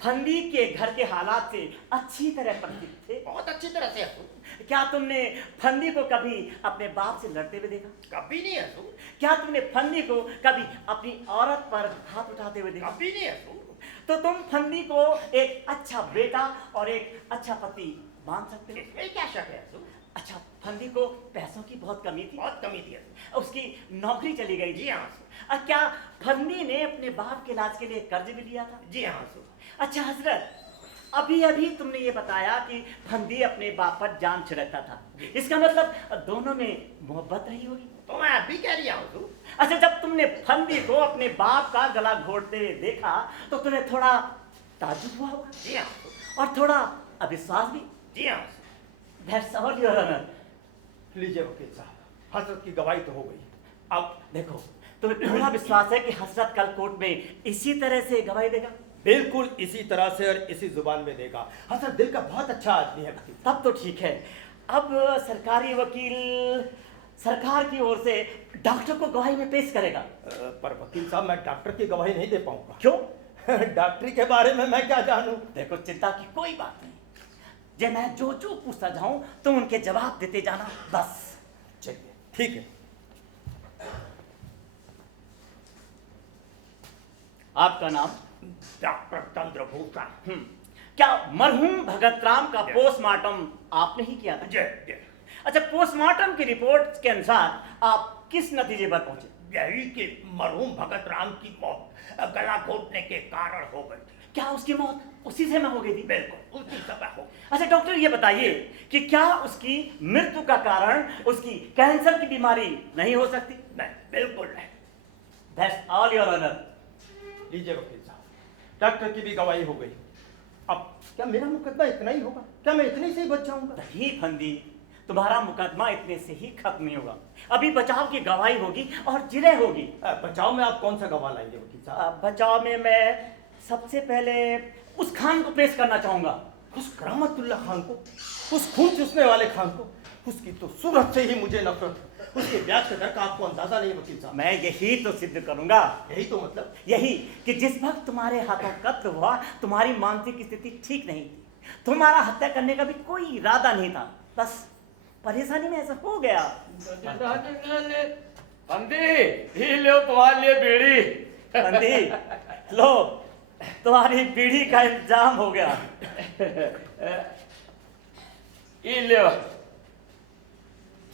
फंदी के घर के हालात से अच्छी तरह परिचित थे? बहुत अच्छी तरह से हुजूर। क्या तुमने फंदी को कभी अपने बाप से लड़ते हुए देखा? कभी नहीं हुजूर। क्या तुमने फंदी को कभी अपनी औरत पर हाथ उठाते हुए देखा? कभी नहीं हुजूर। तो तुम फंदी को एक अच्छा बेटा और एक अच्छा पति मान सकते हो? इसमें क्या शक है हुजूर? अच्छा, फंदी को पैसों की बहुत कमी थी? बहुत कमी थी हुजूर। उसकी नौकरी चली गई थी? जी हाँ। क्या फंदी ने अपने बाप के इलाज के लिए कर्ज भी लिया था? जी हाँ हुजूर। अच्छा हजरत, अभी अभी तुमने ये बताया कि फंदी अपने बाप पर जान छिड़कता था, इसका मतलब दोनों में मोहब्बत रही होगी? तो मैं अभी कह रहा हूँ हुजूर। अच्छा, जब तुमने फंदी को अपने बाप का गला घोटते हुए देखा तो तुम्हें थोड़ा ताज्जुब हुआ होगा? जी हाँ। और थोड़ा अविश्वास भी? जी हाँ। That's all your honor. लीजिए वकील साहब, हसरत की गवाही तो हो गई। अब देखो, तुम्हें पूरा विश्वास है कि हसरत कल कोर्ट में इसी तरह से गवाही देगा? बिल्कुल इसी तरह से और इसी जुबान में देगा। हसरत दिल का बहुत अच्छा आदमी है वकील। तब तो ठीक है। अब सरकारी वकील सरकार की ओर से डॉक्टर को गवाही में पेश करेगा। पर वकील साहब, मैं डॉक्टर की गवाही नहीं दे पाऊंगा। क्यों? डॉक्टरी के बारे में मैं क्या जानूं? देखो, चिंता की कोई बात नहीं, जे मैं जो जो पूछता जाऊं तुम उनके जवाब देते जाना, बस। चलिए, ठीक है। आपका नाम? डॉक्टर चंद्रभूषण। क्या मरहूम भगत राम का पोस्टमार्टम आपने ही किया था? जी। अच्छा, पोस्टमार्टम की रिपोर्ट के अनुसार आप किस नतीजे पर पहुंचे? यही कि मरहूम भगत राम की मौत गला घोटने के कारण हो गई थी। क्या उसकी मौत उसी समय हो गई थी? बिल्कुल उसी समय हो। अच्छा डॉक्टर, ये बताइए कि क्या उसकी मृत्यु का कारण उसकी कैंसर की बीमारी नहीं हो सकती? नहीं, बिल्कुल नहीं। That's all your honor. लीजिए वकील साहब, डॉक्टर की भी गवाही हो गई। अब क्या मेरा मुकदमा इतना ही होगा? क्या मैं इतने से ही बच जाऊंगा? नहीं फंदी, तुम्हारा मुकदमा इतने से ही खत्म नहीं होगा। अभी बचाव की गवाही होगी और जिरह होगी। बचाव में आप कौन सा गवाह लाएंगे वकील साहब? बचाव में मैं सबसे पहले उस खान को पेश करना चाहूंगा। उस करामतुल्लाह खान को, उस खून चूसने वाले खान को? उसकी तो सूरत से ही मुझे नफरत है। उसके ब्याज का दर का आपको अंदाजा नहीं वकील साहब। मैं यही तो सिद्ध करूंगा। यही तो मतलब? यही कि जिस वक्त तुम्हारे हाथों कत्ल हुआ, तुम्हारी मानसिक स्थिति ठीक नहीं थी। तुम्हारा हत्या करने का भी कोई इरादा नहीं था, बस परेशानी में ऐसा हो गया। फंदी, ही लो तुम्हारे लिए बीड़ी। फंदी, लो तुम्हारी बीड़ी का इंतजाम हो गया। ई लो,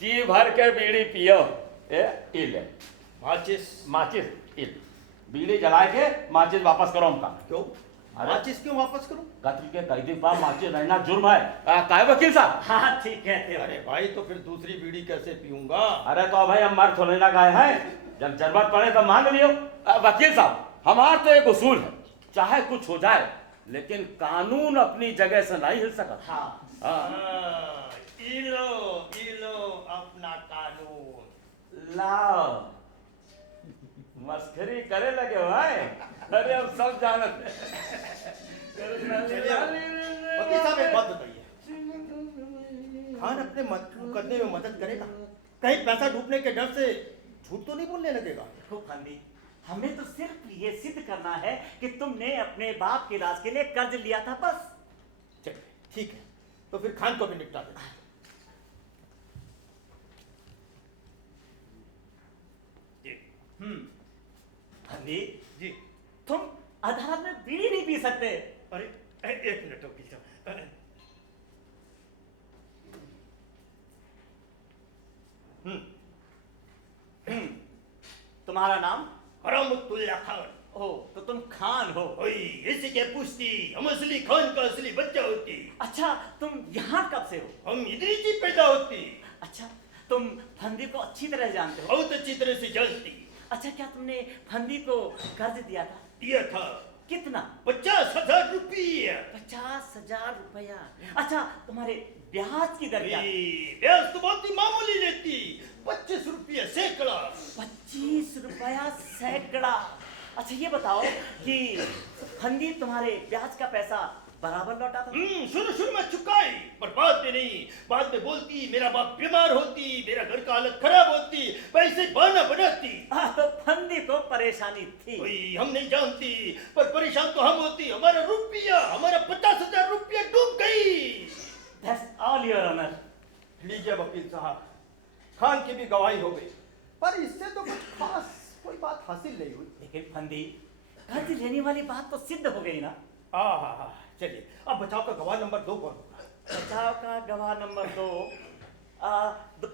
जी भर के बीड़ी पियो। ई ले माचिस? माचिस, ई ले। बीड़ी जला के माचिस वापस करो हमका। क्यों? माचिस क्यों वापस करूं? कत्ल के कैदी पर माचिस रहना जुर्म है। काय वकील साहब? हाँ ठीक कहते हो। अरे भाई, तो फिर दूसरी बीड़ी कैसे पीऊंगा? अरे तो भाई हम मर थोड़े ना गए हैं, जब जरूरत पड़े तो मांग लियो। वकील साहब, हमारा तो एक उसूल है, चाहे कुछ हो जाए लेकिन कानून अपनी जगह से नहीं हिल सकता। हाँ। इलो अपना कानून लाओ, मस्करी करे लगे भाई। अरे हम सब जानते वकील साहब, एक बात बताइए, खान अपने मुकदमे में मदद करेगा? कहीं पैसा डूबने के डर से झूठ तो नहीं बोलने लगेगा? देखो फंदी, हमें तो सिर्फ ये सिद्ध करना है कि तुमने अपने बाप के इलाज के लिए कर्ज लिया था, बस। चलिए ठीक है, तो फिर खान को भी निपटा देते हैं। फंदी जी। तुम अदालत में बीड़ी नहीं पी सकते। अरे एक मिनट वकील साहब। तुम्हारा नाम? करामतुल्लाह खान। ओ, तो तुम खान हो। ओए, इसी के पूछती हम असली खान का असली बच्चा होती। अच्छा, तुम यहाँ कब से हो? हम इधर ही पैदा होती। अच्छा, तुम फंदी को अच्छी तरह जानते हो? बहुत अच्छी तरह से जानती। अच्छा, क्या तुमने फंदी को कर्ज दिया था? दिया था। कितना? 50,000 रुपया। 50,000 रुपया। अच्छा, तुम्हारे ब्याज की दर क्या? ब्याज तो बहुत ही मामूली लेती, 25 रुपया सैकड़ा। 25 रुपया सैकड़ा। अच्छा, ये बताओ कि फंदी तुम्हारे ब्याज का पैसा बराबर लौटा था? शुरू में चुकाई, पर बाद में नहीं। बाद में बोलती मेरा बाप बीमार होती, मेरा घर का हालत खराब होती, पैसे बहाना बनाती। तो फंदी को परेशानी थी। हम नहीं जानती, पर परेशान तो हम होती। हमारा रुपया, हमारा 50,000 रुपया डूब गई। That's all your honor. लीजिए वकील साहब, खान की भी गवाही हो गई, पर इससे तो कुछ खास कोई बात हासिल नहीं हुई। लेकिन फंदी, कर्ज लेने वाली बात तो सिद्ध हो गई ना? चलिए, अब बचाव का गवाह नंबर 2 कौन होगा? बचाव का गवाह नंबर 2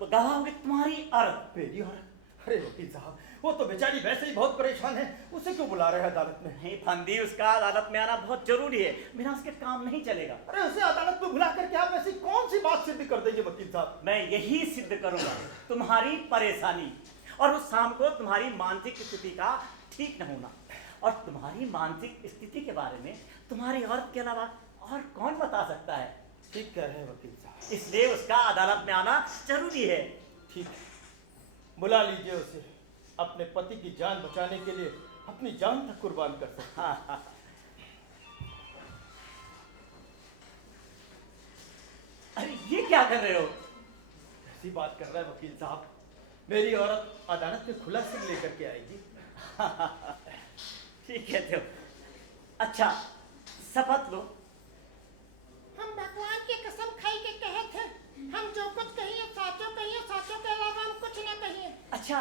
गवाह होगी तुम्हारी औरत। मेरी औरत? अरे वकील साहब, वो तो बेचारी वैसे ही बहुत परेशान है, उसे क्यों बुला रहे हैं अदालत में? नहीं फंदी, उसका अदालत में आना बहुत जरूरी है, बिना उसके काम नहीं चलेगा। अरे उसे अदालत में बुला करके आप ऐसी कौन सी बात सिद्ध कर देंगे वकील साहब? मैं यही सिद्ध करूंगा, तुम्हारी परेशानी और उस शाम को तुम्हारी मानसिक स्थिति का ठीक न होना। और तुम्हारी मानसिक स्थिति के बारे में तुम्हारी औरत के अलावा और कौन बता सकता है? ठीक कह रहे हैं वकील साहब। इसलिए उसका अदालत में आना जरूरी है। ठीक है, बुला लीजिए उसे। अपने पति की जान बचाने के लिए अपनी जान तक कुर्बान कर सकते। हाँ। अरे ये क्या कर रहे हो? ऐसी बात कर रहा है वकील साहब, मेरी औरत अदालत में खुला सिर लेकर के आएगी। ठीक कहते हो। अच्छा, शपथ लो। हम भगवान की कसम खाई के कहे थे, हम जो कुछ कहिए साचो के अलावा हम कुछ न कहिए। अच्छा,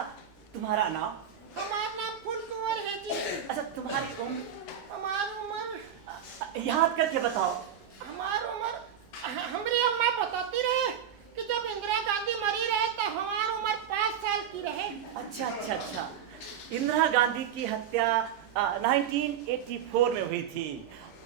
तुम्हारा नाम? हमारा नाम फूल कुंवर है जी। अच्छा, तुम्हारी उम्र? हमारी उम्र याद करके बताओ। हमारी उम्र हमारी अम्मा बताती रहे कि जब इंदिरा गांधी मरी रहे तो हमारी उम्र 5 साल की रहे। अच्छा। इंदिरा गांधी की हत्या 1984 में हुई थी,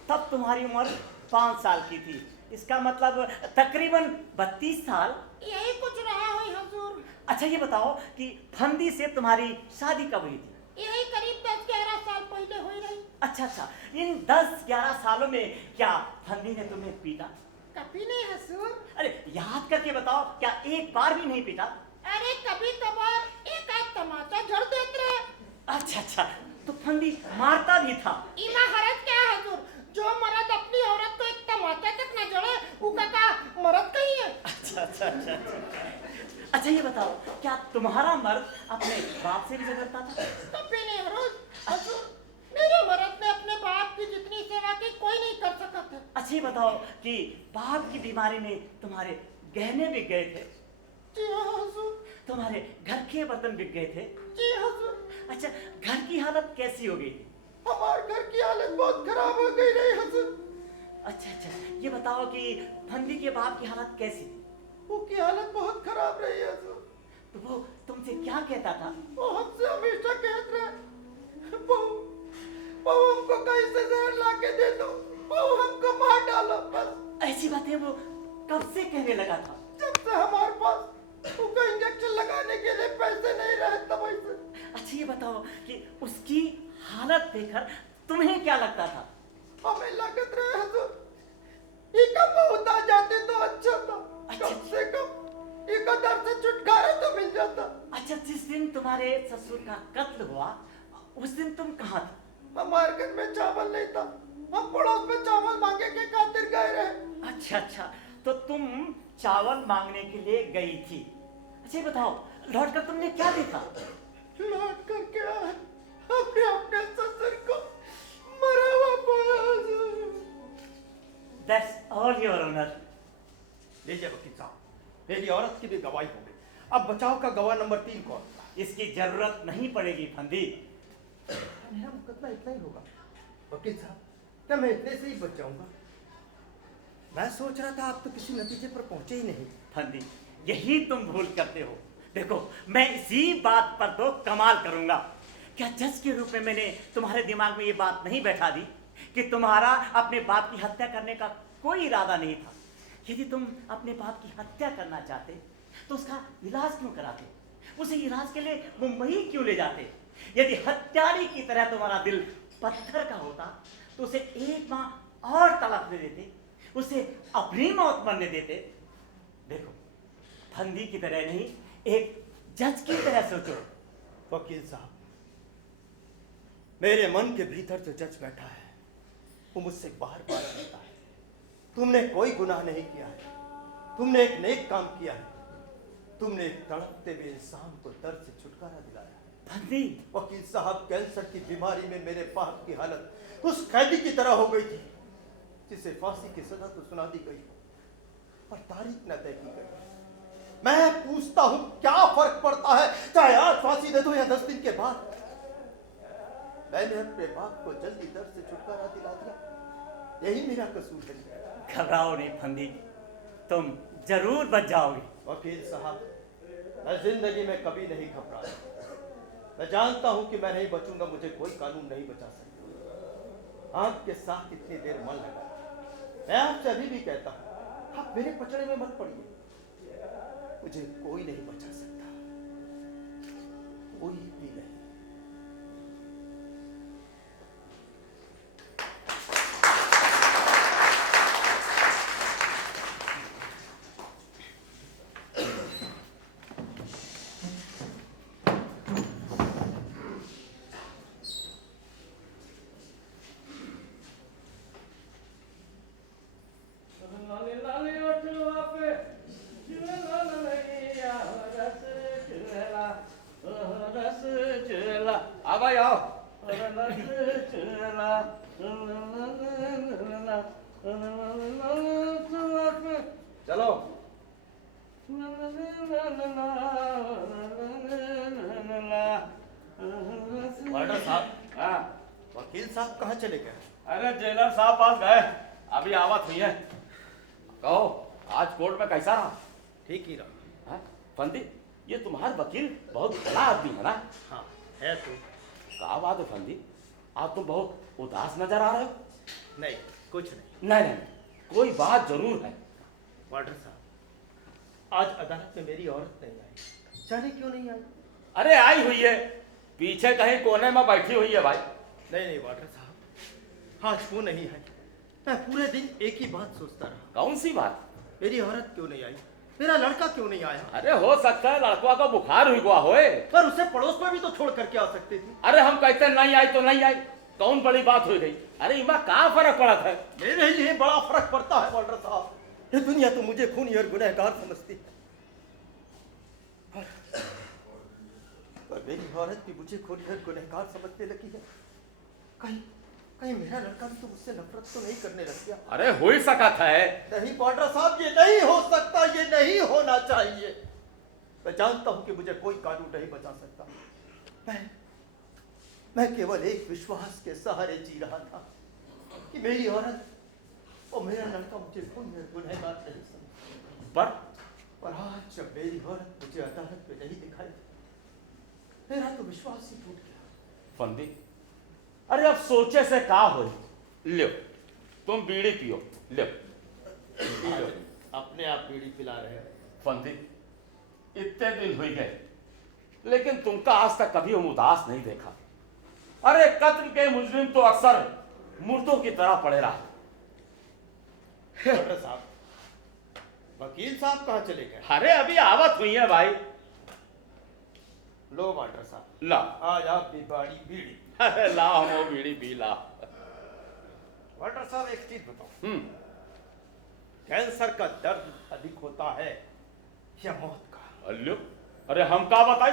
तब तुम्हारी उम्र 5 साल की थी। इसका मतलब तकरीबन 32 साल। यही कुछ रहा हुई हुजूर। अच्छा, ये बताओ कि फंदी से तुम्हारी शादी कब हुई थी? यही करीब 10-11 साल पहले हुई रही। अच्छा अच्छा, इन 10-11 सालों में क्या फंदी ने तुम्हें पीटा? कभी नहीं हसूर। अरे याद करके बताओ, क्या एक बार भी नहीं पीटा? अरे कभी कभार एक आध तमाचा झड़ देते रहे। अच्छा अच्छा, तो फंदी मारता भी था? इमा हरत क्या है हजूर, जो मर्द अपनी औरत को एक तमाचा तक न जड़े उका का मर्द कहीं है। अच्छा अच्छा अच्छा अच्छा अच्छा, ये बताओ, क्या तुम्हारा मर्द अपने बाप से भी झगड़ता था? कभी नहीं हजूर, मेरे मर्द ने अपने बाप की जितनी सेवा की कोई नहीं कर सका था। अच्छा ये बताओ कि बाप की बीमारी में तुम्हारे गहने बिक गए थे? जी हजूर। तुम्हारे घर के बर्तन बिक गए थे? जी हजूर। अच्छा, घर की हालत कैसी हो गई थी? हमारे घर की हालत बहुत खराब हो गई रही हजूर। अच्छा अच्छा, ये बताओ कि फंदी के बाप की हालत कैसी थी? उसकी हालत बहुत खराब रही है हजूर। तो वो तुमसे क्या कहता था? वो हमसे हमेशा कहते रहे, बहू बहू हमको कहीं से जहर ला के दे दो, बहू हमको मार डालो बस। ऐसी बातें वो कब से कहने लगा था? जब से हमारे पास उसको इंजेक्शन लगाने के लिए पैसे नहीं रहे तब से। अच्छा ये बताओ कि उसकी हालत देखकर तुम्हें क्या लगता था? हमें लगत रहे हजूर, इका मौत आ जाते तो अच्छा था। अच्छा। कम से कम इका दर्द से छुटकारा तो मिल जाता। अच्छा, जिस दिन तुम्हारे ससुर का कत्ल हुआ उस दिन तुम कहाँ थे? हमारे घर में चावल नहीं था, हम पड़ोस में चावल मांगे के खातिर गए रहे। अच्छा अच्छा, तो तुम चावल मांगने के लिए गई थी। अच्छा ये बताओ, लौट कर तुमने क्या देखा? लौट कर क्या है, हमने अपने ससुर को मरा हुआ पाया हजूर। That's all your honor. लीजिए वकील साहब, मेरी औरत की भी गवाही हो गई। अब बचाव का गवाह नंबर 3 कौन? इसकी जरूरत नहीं पड़ेगी फंदी। मेरा मुकदमा इतना ही होगा। वकील साहब, क्या मैं इतने से ही बच जाऊंगा? मैं सोच रहा था आप तो किसी नतीजे पर पहुंचे ही नहीं। फंदी, यही तुम भूल करते हो। देखो, मैं इसी बात पर तो कमाल करूंगा। क्या जज के रूप में मैंने तुम्हारे दिमाग में ये बात नहीं बैठा दी कि तुम्हारा अपने बाप की हत्या करने का कोई इरादा नहीं था? यदि तुम अपने बाप की हत्या करना चाहते तो उसका इलाज क्यों कराते? उसे इलाज के लिए मुंबई क्यों ले जाते? यदि हत्यारी की तरह तुम्हारा दिल पत्थर का होता तो उसे 1 माह और तड़पने देते, उसे अपनी मौत मरने देते। देखो, फंदी की तरह नहीं, एक जज की तरह सोचो। वकील साहब, मेरे मन के भीतर जो जज बैठा है वो मुझसे बार बार कहता है, तुमने कोई गुनाह नहीं किया है, तुमने एक नेक काम किया है, तुमने एक तड़पते हुए इंसान को दर्द से छुटकारा दिलाया है। फंदी, वकील साहब, कैंसर की बीमारी में मेरे बाप की हालत उस कैदी की तरह हो गई थी जिसे फांसी की सजा तो सुना दी गई पर तारीख न तय की गई। मैं पूछता हूं, क्या फर्क पड़ता है चाहे आज फांसी दे दो या 10 दिन के बाद? मैंने अपने बाप को जल्दी दर्द से छुटकारा दिला दिया, यही मेरा कसूर है। घबराओ नहीं फंदी, तुम जरूर बच जाओगे। वकील साहब, मैं जिंदगी में कभी नहीं घबराया। मैं जानता हूं कि मैं नहीं बचूंगा, मुझे कोई कानून नहीं बचा सकता। आपके साथ इतनी देर मन लगा, मैं आपसे अभी भी कहता हूं, आप मेरे पचड़े में मत पड़िए। मुझे कोई नहीं बचा सकता, कोई भी नहीं। चलो। वार्डर साहब, हाँ, वकील साहब कहाँ चले गए? अरे जेलर साहब पास गए, अभी आवत हुई है। कहो, आज कोर्ट में कैसा रहा? ठीक ही रहा। हाँ? फंदी, ये तुम्हारा वकील बहुत भला आदमी है ना? हाँ है तो। क्या बात है फंदी, आज तुम बहुत उदास नजर आ रहे हो। नहीं, कुछ नहीं। नहीं नहीं, कोई बात जरूर है। वार्डर साहब, आज अदालत में मेरी औरत नहीं आई, जाने क्यों नहीं आई? अरे आई हुई है, पीछे कहीं कोने में बैठी हुई है भाई। नहीं नहीं वाटर साहब, आज वो नहीं है। मैं पूरे दिन एक ही बात सोचता रहा। कौन सी बात? मेरी औरत क्यों नहीं आई, मेरा लड़का क्यों नहीं आया। अरे हो सकता है लड़का का बुखार हुआ होए। पर उसे पड़ोस में भी तो छोड़ करके आ सकती थी। अरे हम कहते नहीं आई तो नहीं आई, कौन बड़ी बात हो गई। अरे इमा कहाँ फर्क पड़ा था? मेरे लिए बड़ा फर्क पड़ता है वाटर साहब। ये दुनिया तो मुझे खूनी और गुनहगार समझती है, पर मेरी औरत भी मुझे खूनी और गुनहगार समझने लगी है। कहीं कहीं मेरा लड़का भी तो मुझसे नफरत तो नहीं करने लग गया। अरे हो ही सका था। नहीं वाटर साहब, ये नहीं हो सकता, ये नहीं होना चाहिए। मैं जानता हूं कि मुझे कोई कानून नहीं बचा सकता। मैं केवल एक विश्वास के सहारे जी रहा था कि मेरी औरत और मेरा लड़का मुझे कोई गुनहगार नहीं समझता। पर आज जब मेरी औरत मुझे अदालत में नहीं दिखाई, मेरा तो विश्वास ही टूट गया। फंदी, अरे अब सोचे से का हो। लो तुम बीड़ी पियो, लो। अपने आप बीड़ी पिला रहे हैं। फंदी, इतने दिन हुई गए लेकिन तुमका आज तक कभी हम उदास नहीं देखा। अरे कत्ल के मुजरिम तो अक्सर मुर्दों की तरह पड़े रहा। डॉक्टर साहब, वकील साहब कहाँ चले गए? अरे अभी आवत हुई है भाई। लो वाटर साहब, ला आज आप भी बाड़ी बीड़ी। अरे ला हम बीड़ी पी ला। वाटर साहब एक चीज बताओ, कैंसर का दर्द अधिक होता है या मौत का? अल्लू, अरे हम का बताई।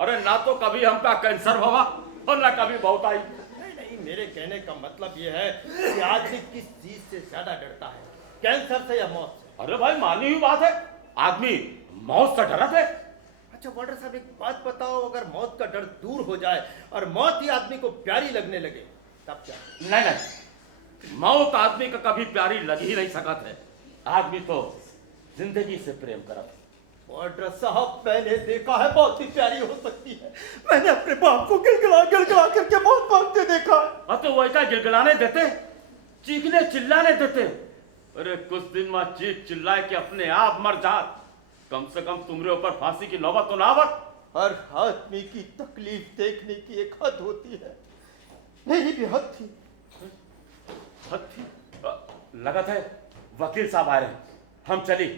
अरे ना तो कभी हमका कैंसर हुआ और ना कभी बहुत आई। नहीं नहीं, मेरे कहने का मतलब यह है कि आदमी किस चीज से ज्यादा डरता है, कैंसर से या मौत से? अरे भाई मानी हुई बात है, आदमी मौत से डरत है। अच्छा वाटर साहब एक बात बताओ, अगर मौत का डर दूर हो जाए और मौत ही आदमी को प्यारी लगने लगे तब क्या? नहीं नहीं, मौत आदमी का कभी प्यारी लग ही नहीं सकत है। आदमी तो जिंदगी से प्रेम करत। वाटर साहब, मैंने देखा है बहुत ही प्यारी हो सकती है। मैंने अपने बाप को गिलगिला गिलगिला करके मौत मांगते देखा है। अब तो वैसा गिड़गिड़ाने देते, चीखने चिल्लाने देते। अरे कुछ दिन में चीख चिल्लाए कि अपने आप मर जात, कम से कम तुम्हारे ऊपर फांसी की नौबत तो ना आवत। हर आदमी की तकलीफ देखने की एक हद होती है, मेरी भी हद थी। हद थी? लगत है वकील साहब आ रहे हैं, हम चली।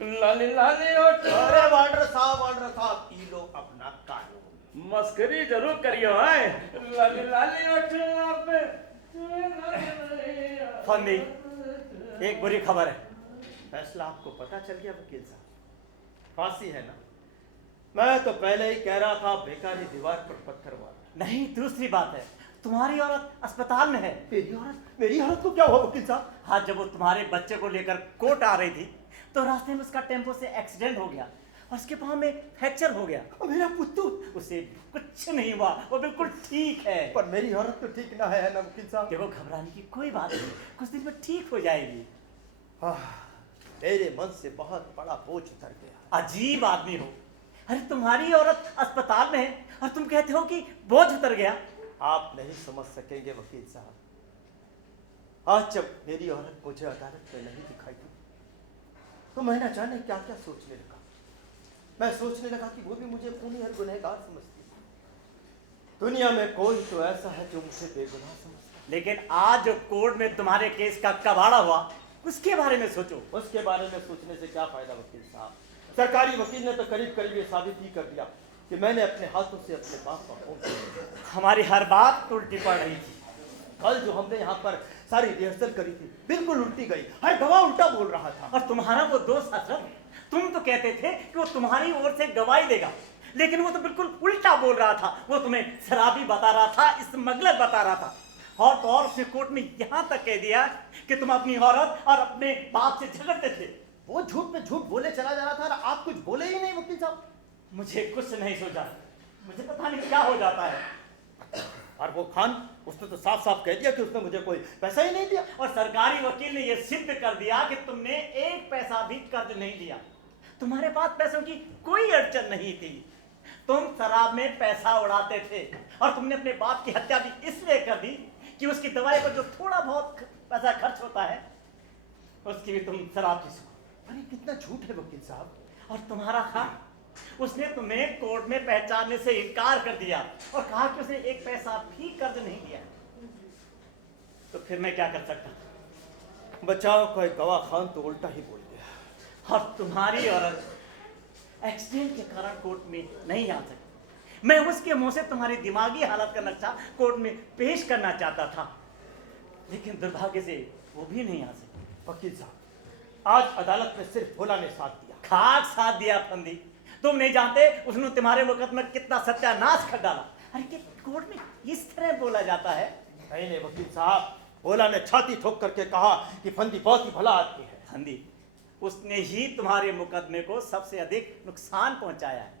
लाली लाली अरे वाटर साहब पी लो अपना कानून। मस्करी जरूर करियो है। लाली लाली फंदी, एक बुरी खबर है। फैसला आपको पता चल गया वकील साहब? फांसी है ना? मैं तो पहले ही कह रहा था बेकारी दीवार पर पत्थर मार। नहीं, दूसरी बात है, तुम्हारी औरत अस्पताल में है। मेरी औरत को क्या हुआ वकील साहब? हाँ, जब वो तुम्हारे बच्चे को लेकर कोर्ट आ रही थी तो रास्ते में उसका टेम्पो से एक्सीडेंट हो गया और उसके पाँव में फ्रैक्चर हो गया। मेरा पुत्तू? उसे कुछ नहीं हुआ, वो बिल्कुल ठीक है। पर मेरी औरत तो ठीक ना है ना वकील साहब? देखो, घबराने की कोई बात नहीं, कुछ दिन में ठीक हो जाएगी। मेरे मन से बहुत बड़ा बोझ उतर गया। अजीब आदमी हो, अरे तुम्हारी औरत अस्पताल में है और तुम कहते हो कि बोझ उतर गया। आप नहीं समझ सकेंगे वकील साहब, आज जब मेरी औरत मुझे अदालत में नहीं दिखाई दी तो मैं न जाने क्या क्या सोचने लगा। मैं सोचने लगा कि वो भी मुझे खूनी और गुनहगार समझती है। दुनिया में कोई तो ऐसा है जो मुझे बेगुनाह समझता है। लेकिन आज जो कोर्ट में तुम्हारे केस का कबाड़ा हुआ उसके बारे में सोचो। उसके बारे में सोचने से क्या फायदा वकील साहब? सरकारी वकील ने तो करीब करीब ये साबित ही कर दिया कि मैंने अपने हाथों से अपने बाप का खून किया। हमारी हर बात उल्टी पड़ रही थी। कल जो हमने यहाँ पर सारी रिहर्सल करी थी बिल्कुल उल्टी गई, हर गवाह उल्टा बोल रहा था। और तुम्हारा वो दोस्त अशरफ, तुम तो कहते थे कि वो तुम्हारी ओर से गवाही देगा, लेकिन वो तो बिल्कुल उल्टा बोल रहा था। वो तुम्हें शराबी बता रहा था, स्मगलर बता रहा था। और तो और उसने कोर्ट में यहाँ तक कह दिया कि तुम अपनी औरत और अपने बाप से झगड़ते थे। वो झूठ पे झूठ बोले चला जा रहा था और आप कुछ बोले ही नहीं वकील साहब। मुझे कुछ नहीं सोचा, मुझे पता नहीं क्या हो जाता है। और वो खान, उसने तो साफ साफ कह दिया कि उसने मुझे कोई पैसा ही नहीं दिया। और सरकारी वकील ने यह सिद्ध कर दिया कि तुमने एक पैसा भी कर्ज नहीं लिया। तुम्हारे पास पैसों की कोई अड़चन नहीं थी। तुम शराब में पैसा उड़ाते थे और तुमने अपने बाप की हत्या भी इसलिए कर दी कि उसकी दवाई पर जो थोड़ा बहुत पैसा खर्च होता है उसकी भी तुम शराब की सुनो। अरे कितना झूठ है वकील साहब। और तुम्हारा खान, उसने तुम्हें कोर्ट में पहचानने से इनकार कर दिया और कहा कि उसने एक पैसा भी कर्ज नहीं दिया। तो फिर मैं क्या कर सकता? बचाव का एक गवाह खान तो उल्टा ही बोल गया। और तुम्हारी औरत एक्सीडेंट के कारण कोर्ट में नहीं आ सकी। मैं उसके मुंह से तुम्हारी दिमागी हालत का नक्शा कोर्ट में पेश करना चाहता था, लेकिन दुर्भाग्य से वो भी नहीं आ सकी। वकील साहब, आज अदालत में सिर्फ भोला ने साथ दिया। खाक साथ दिया फंदी। तुम नहीं जानते उसने तुम्हारे मुकदमे में कितना सत्यानाश कर डाला। अरे कि कोर्ट में इस तरह बोला जाता है? नहीं नहीं वकील साहब, भोला ने छाती ठोक करके कहा कि फंदी बहुत ही भला आदमी है। फंदी, उसने ही तुम्हारे मुकदमे को सबसे अधिक नुकसान पहुंचाया है।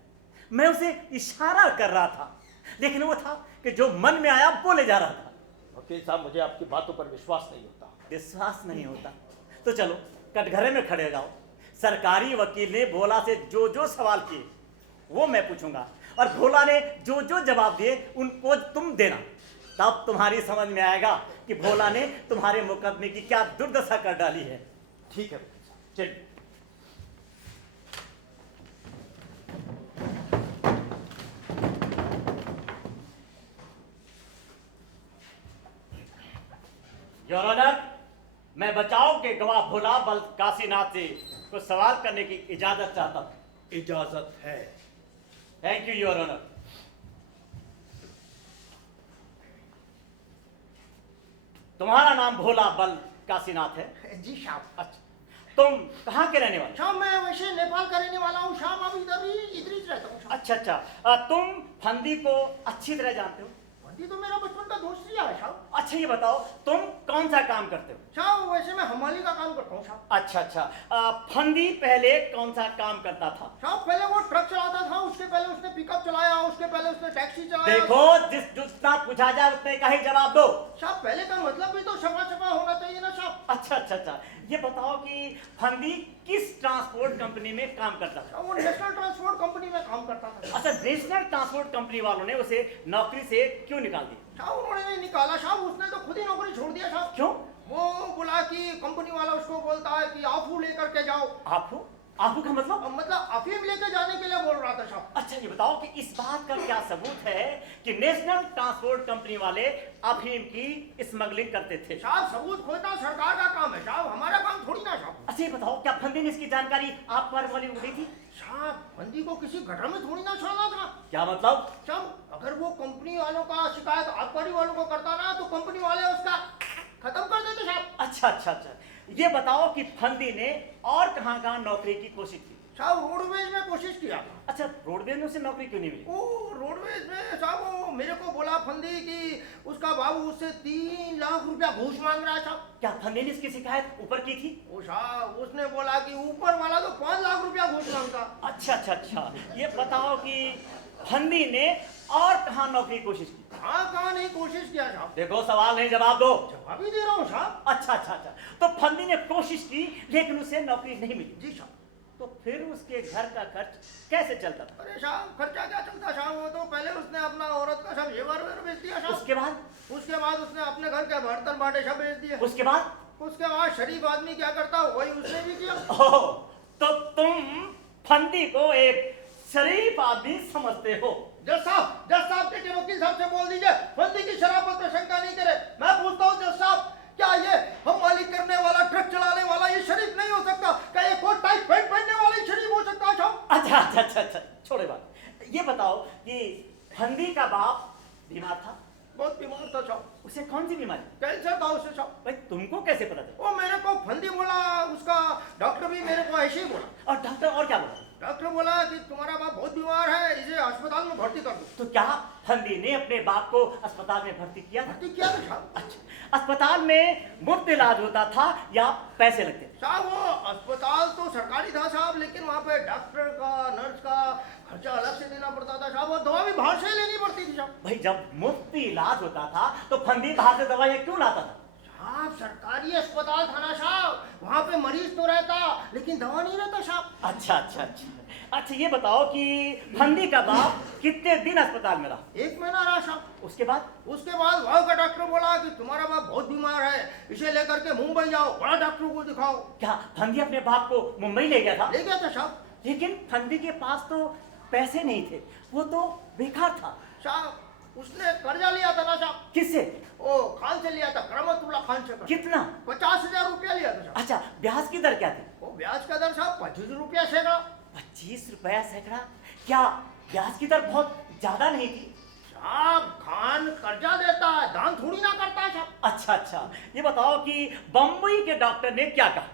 मैं उसे इशारा कर रहा था, लेकिन वो था कि जो मन में आया बोले जा रहा था। वकील साहब, मुझे आपकी बातों पर विश्वास नहीं होता। विश्वास नहीं होता तो चलो कटघरे में खड़े जाओ। सरकारी वकील ने भोला से जो जो सवाल किए वो मैं पूछूंगा, और भोला ने जो जो जवाब दिए उनको तुम देना। तब तुम्हारी समझ में आएगा कि भोला ने तुम्हारे मुकदमे की क्या दुर्दशा कर डाली है। ठीक है वकील साहब, चलिए। योर ऑनर, मैं बचाव के गवाह भोला बल काशीनाथ से कुछ सवाल करने की इजाजत चाहता हूं। इजाजत है। Thank you your honour. तुम्हारा नाम भोला बल काशीनाथ है? जी साहब। अच्छा, तुम कहाँ के रहने वाले? शाम मैं वैसे नेपाल का रहने वाला हूँ शाम, अभी इधर ही रहता हूँ। अच्छा अच्छा, तुम फंदी को अच्छी तरह जानते हो? फंदी तो मेरा बचपन का दोस्त ही है साहब। अच्छा ये बताओ, तुम कौन सा काम करते हो? साहब वैसे मैं हमाली का काम करता हूँ साहब। अच्छा अच्छा, फंदी पहले कौन सा काम करता था? साहब पहले वो ट्रक चलाता था, उसके पहले उसने पिकअप चलाया, उसके पहले उसने टैक्सी चलाया। देखो, जितना पूछा जाए उतने का ही जवाब दो। साहब पहले का मतलब भी तो सफा सफा होना चाहिए ना साहब। अच्छा अच्छा अच्छा, ये बताओ कि फंदी किस ट्रांसपोर्ट कंपनी में काम करता था? वो नेशनल ट्रांसपोर्ट कंपनी में काम करता था। अच्छा, नेशनल ट्रांसपोर्ट कंपनी वालों ने उसे नौकरी से क्यों निकाल दिया? साहब उन्होंने नहीं निकाला साहब, उसने तो खुद ही नौकरी छोड़ दिया साहब। क्यों? वो बोला कि कंपनी वाला उसको बोलता है कि आफू लेकर के जाओ। आपको आपको का मतलब अफीम लेके जाने के लिए बोल रहा था साहब। अच्छा ये बताओ कि इस बात का क्या सबूत है कि नेशनल ट्रांसपोर्ट कंपनी वाले अफीम की स्मगलिंग करते थे? साहब सबूत खोजना सरकार का काम है साहब, हमारा काम थोड़ी ना साहब। अच्छा ये बताओ, क्या फंदी ने इसकी जानकारी आप पर वाली उड़ी थी? साहब फंदी को किसी गटर में थोड़ी ना छोड़ना था। क्या मतलब? साहब अगर वो कंपनी वालों का शिकायत आबकारी वालों को करता ना तो कंपनी वाले उसका खत्म कर देते साहब। अच्छा अच्छा अच्छा, ये बताओ कि फंदी ने और कहाँ कहाँ नौकरी की कोशिश की? साहब रोडवेज में कोशिश किया। अच्छा, रोडवेज में उसे नौकरी क्यों नहीं मिली? वो रोडवेज में साहब वो मेरे को बोला फंदी कि उसका बाबू उससे 3 लाख रुपया घूस मांग रहा है साहब। क्या फंदी ने इसकी शिकायत ऊपर की थी? वो साहब उसने बोला कि ऊपर वाला तो 5 लाख रुपया घूस मांगता। अच्छा अच्छा अच्छा, ये बताओ कि फंदी ने और कहाँ नौकरी की कोशिश की? कहाँ नहीं कोशिश किया साहब। देखो, सवाल नहीं जवाब दो। जवाब ही दे रहा हूँ साहब। अच्छा अच्छा अच्छा, तो फंदी ने कोशिश की लेकिन उसे नौकरी नहीं मिली। जी साहब। तो फिर उसके घर का खर्च कैसे चलता था? अरे साहब खर्चा क्या चलता साहब, वो तो पहले उसने अपना औरत का सब जेवर वेवर बेच दिया साहब। उसके बाद? उसके बाद उसने अपने घर के बर्तन बाटे सब बेच दिए। उसके बाद? उसके बाद शरीफ आदमी क्या करता वही उसने भी किया। ओह, तो तुम फंदी को एक शरीफ आदमी समझते हो? जज साहब के वकील साहब से बोल दीजिए फंदी की शराफत पर शंका नहीं करे। मैं पूछता हूँ जज साहब, क्या ये हम मालिक करने वाला, ट्रक चलाने वाला ये शरीफ नहीं हो सकता? क्या ये कोट टाइप पैंट पहनने वाला ही शरीफ हो सकता है साहब? अच्छा अच्छा अच्छा अच्छा, छोड़े बात। ये बताओ कि फंदी का बाप बीमार था? बहुत बीमार था साहब। उसे कौन सी बीमारी? कैंसर था उसे साहब। भाई तुमको कैसे पता था? वो मेरे को फंदी बोला, उसका डॉक्टर भी मेरे को ऐसे ही बोला। और डॉक्टर और क्या बोला? डॉक्टर बोला कि तुम्हारा बाप बहुत बीमार है, इसे अस्पताल में भर्ती कर दो। तो क्या फंदी ने अपने बाप को अस्पताल में भर्ती किया? भर्ती किया था साहब। अच्छा, अस्पताल में मुफ्त इलाज होता था या पैसे लगते थे? साहब वो अस्पताल तो सरकारी था साहब, लेकिन वहाँ पे डॉक्टर का, नर्स का खर्चा अलग से देना पड़ता था साहब, और दवा भी बाहर से लेनी पड़ती थी साहब। भाई जब मुफ्त इलाज होता था तो फंदी बाहर से दवाइयाँ क्यों लाता था? साहब सरकारी अस्पताल था ना साहब, वहाँ पे मरीज तो रहता लेकिन दवा नहीं रहता साहब। अच्छा अच्छा अच्छा अच्छा, ये बताओ कि फंदी का बाप कितने दिन अस्पताल में रहा? 1 महीना रहा साहब। उसके बाद? उसके बाद वहाँ का डॉक्टर बोला कि तुम्हारा बाप बहुत बीमार है, इसे लेकर के मुंबई जाओ, बड़ा डॉक्टर को दिखाओ। क्या फंदी अपने बाप को मुंबई ले गया था? ले गया था साहब। लेकिन फंदी के पास तो पैसे नहीं थे, वो तो बेकार था। साहब उसने कर्जा लिया था ना साहब। किससे? ओ खान से लिया था, करमतुल्ला खान से। कितना? 50,000 रुपया लिया था साहब। अच्छा, ब्याज की दर क्या थी? वो ब्याज का दर साहब 25 रुपया सैकड़ा। 25 रुपया सैकड़ा? क्या ब्याज की दर बहुत ज्यादा नहीं थी? साहब खान कर्जा देता है, दान थोड़ी ना करता है साहब। अच्छा अच्छा, ये बताओ कि बम्बई के डॉक्टर ने क्या कहा?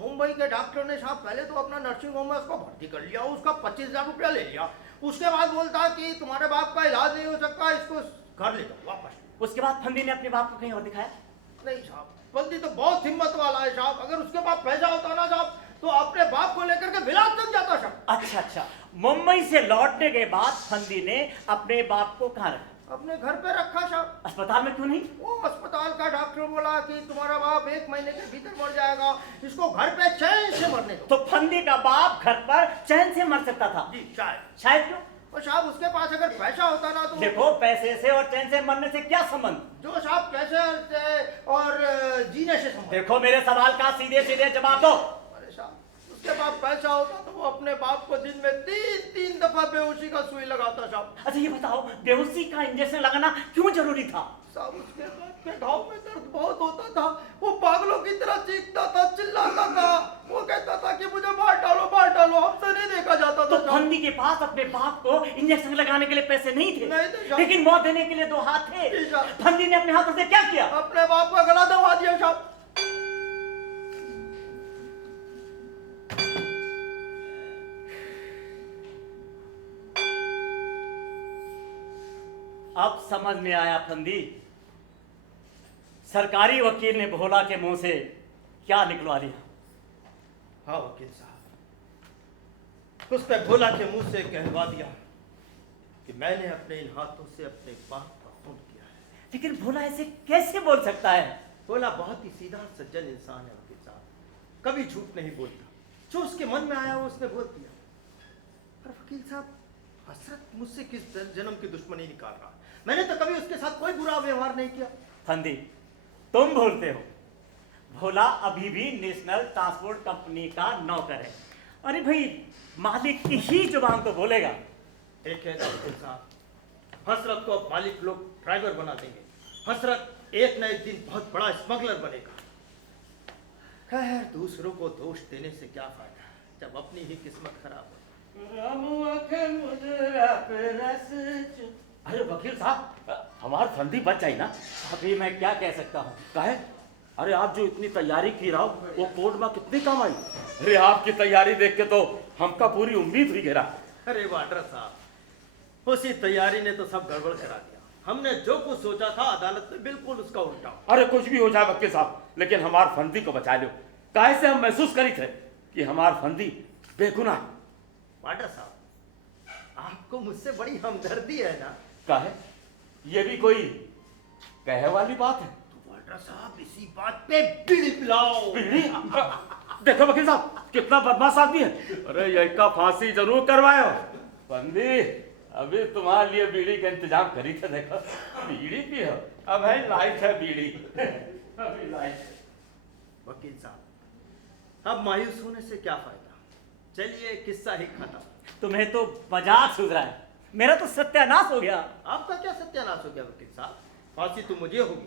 मुंबई के डॉक्टर ने साहब पहले तो अपना नर्सिंग होम में उसको भर्ती कर लिया, उसका 25,000 रुपया ले लिया। उसके बाद बोलता कि तुम्हारे बाप का इलाज नहीं हो सकता, इसको घर ले जाओ वापस। उसके बाद फंदी ने अपने बाप को कहीं और दिखाया? नहीं साहब, बंदी तो बहुत हिम्मत वाला है साहब। अगर उसके पास पैसा होता ना साहब तो अपने बाप को लेकर के विलास तक जाता साहब। अच्छा अच्छा, मुंबई से लौटने के बाद फंदी ने अपने बाप को कहाँ रखा? अपने घर पे रखा साहब। अस्पताल में क्यों नहीं? वो अस्पताल का डॉक्टर बोला कि तुम्हारा बाप 1 महीने के भीतर मर जाएगा, इसको घर पे चैन से मरने दो। तो फंदी का बाप घर पर चैन से मर सकता था? जी शायद। शायद क्यों? और साहब उसके पास अगर पैसा होता ना तो देखो, पैसे से और चैन से मरने से क्या संबंध? जो साहब पैसे से और जीने से संबंध। देखो, मेरे सवाल का सीधे सीधे जवाब दो। अरे साहब उसके पास पैसा होता तो वो अपने बाप को दिन में 3 दफा बेहोशी का सुई लगाता साहब। अच्छा ये बताओ, बेहोशी का इंजेक्शन लगाना क्यों जरूरी था? साहब उसके हाथ पे घाव में दर्द बहुत होता था, वो पागलों की तरह चीखता था, चिल्लाता था। वो कहता था कि मुझे मार डालो, हमसे नहीं देखा जाता तो था साहब। फंदी के पास अपने बाप को इंजेक्शन लगाने के लिए पैसे नहीं थे, नहीं थे साहब। लेकिन मौत देने के लिए 2 हाथ थे। जी साहब। फंदी ने अपने हाथों से क्या किया? अपने बाप का गला दबा दिया साहब। अब समझ में आया फंदी, सरकारी वकील ने भोला के मुंह से क्या निकलवा लिया। हाँ वकील साहब, उस पे भोला के मुंह से कहलवा दिया कि मैंने अपने इन हाथों से अपने बाप का खून किया है। लेकिन भोला ऐसे कैसे बोल सकता है? भोला बहुत ही सीधा सज्जन इंसान है वकील साहब, कभी झूठ नहीं बोलता। जो उसके मन में आया वो उसने बोल दिया। पर वकील साहब, हसरत मुझसे किस जन्म की दुश्मनी निकाल रहा है? मैंने तो कभी उसके साथ कोई बुरा व्यवहार नहीं किया। फंदी, तुम भूलते हो, भोला अभी भी नेशनल ट्रांसपोर्ट कंपनी का नौकर है। अरे भाई, मालिक की ही जुबान तो बोलेगा। एक है ना वकील साहब, हसरत को अब मालिक लोग ड्राइवर बना देंगे। हसरत एक न एक दिन बहुत बड़ा स्मगलर बनेगा। खैर, दूसरों को दोष देने से क्या फायदा जब अपनी ही किस्मत खराब हो। अरे वकील साहब, हमार फंदी बच जाए ना। अभी मैं क्या कह सकता हूँ? काहे? अरे आप जो इतनी तैयारी की रहो वो कोर्ट में कितनी काम आई। अरे आपकी तैयारी देख के तो हमका पूरी उम्मीद हुई गिरा। अरे वाड्रा साहब, उसी तैयारी ने तो सब गड़बड़ करा दिया। हमने जो कुछ सोचा था अदालत में बिल्कुल उसका उल्टा। अरे कुछ भी हो जाए वकील साहब, लेकिन हमार फंदी को बचा लो। काहे से हम महसूस करी थे कि हमार फंदी बेगुनाह। वाड्रा साहब, आपको मुझसे बड़ी हमदर्दी है ना? काहे? ये भी कोई कहे वाली बात है? तो वाड्रा साहब, इसी बात पे बीड़ी पिलाओ। बीड़ी? देखो वकील साहब, कितना बदमाश आदमी है। अरे यही का फांसी जरूर करवायो। बंदी, अभी तुम्हारे लिए बीड़ी का इंतजाम करी थे। देखो बीड़ी पियो। अब है लाइट है बीड़ी। अभी लाइट है। वकील साहब, अब मायूस होने से क्या फायदा? चलिए किस्सा ही खत्म। तुम्हें तो मजाक सूझ रहा है, मेरा तो सत्यानाश हो गया। आपका क्या सत्यानाश हो गया वकील साहब? फांसी तो मुझे होगी।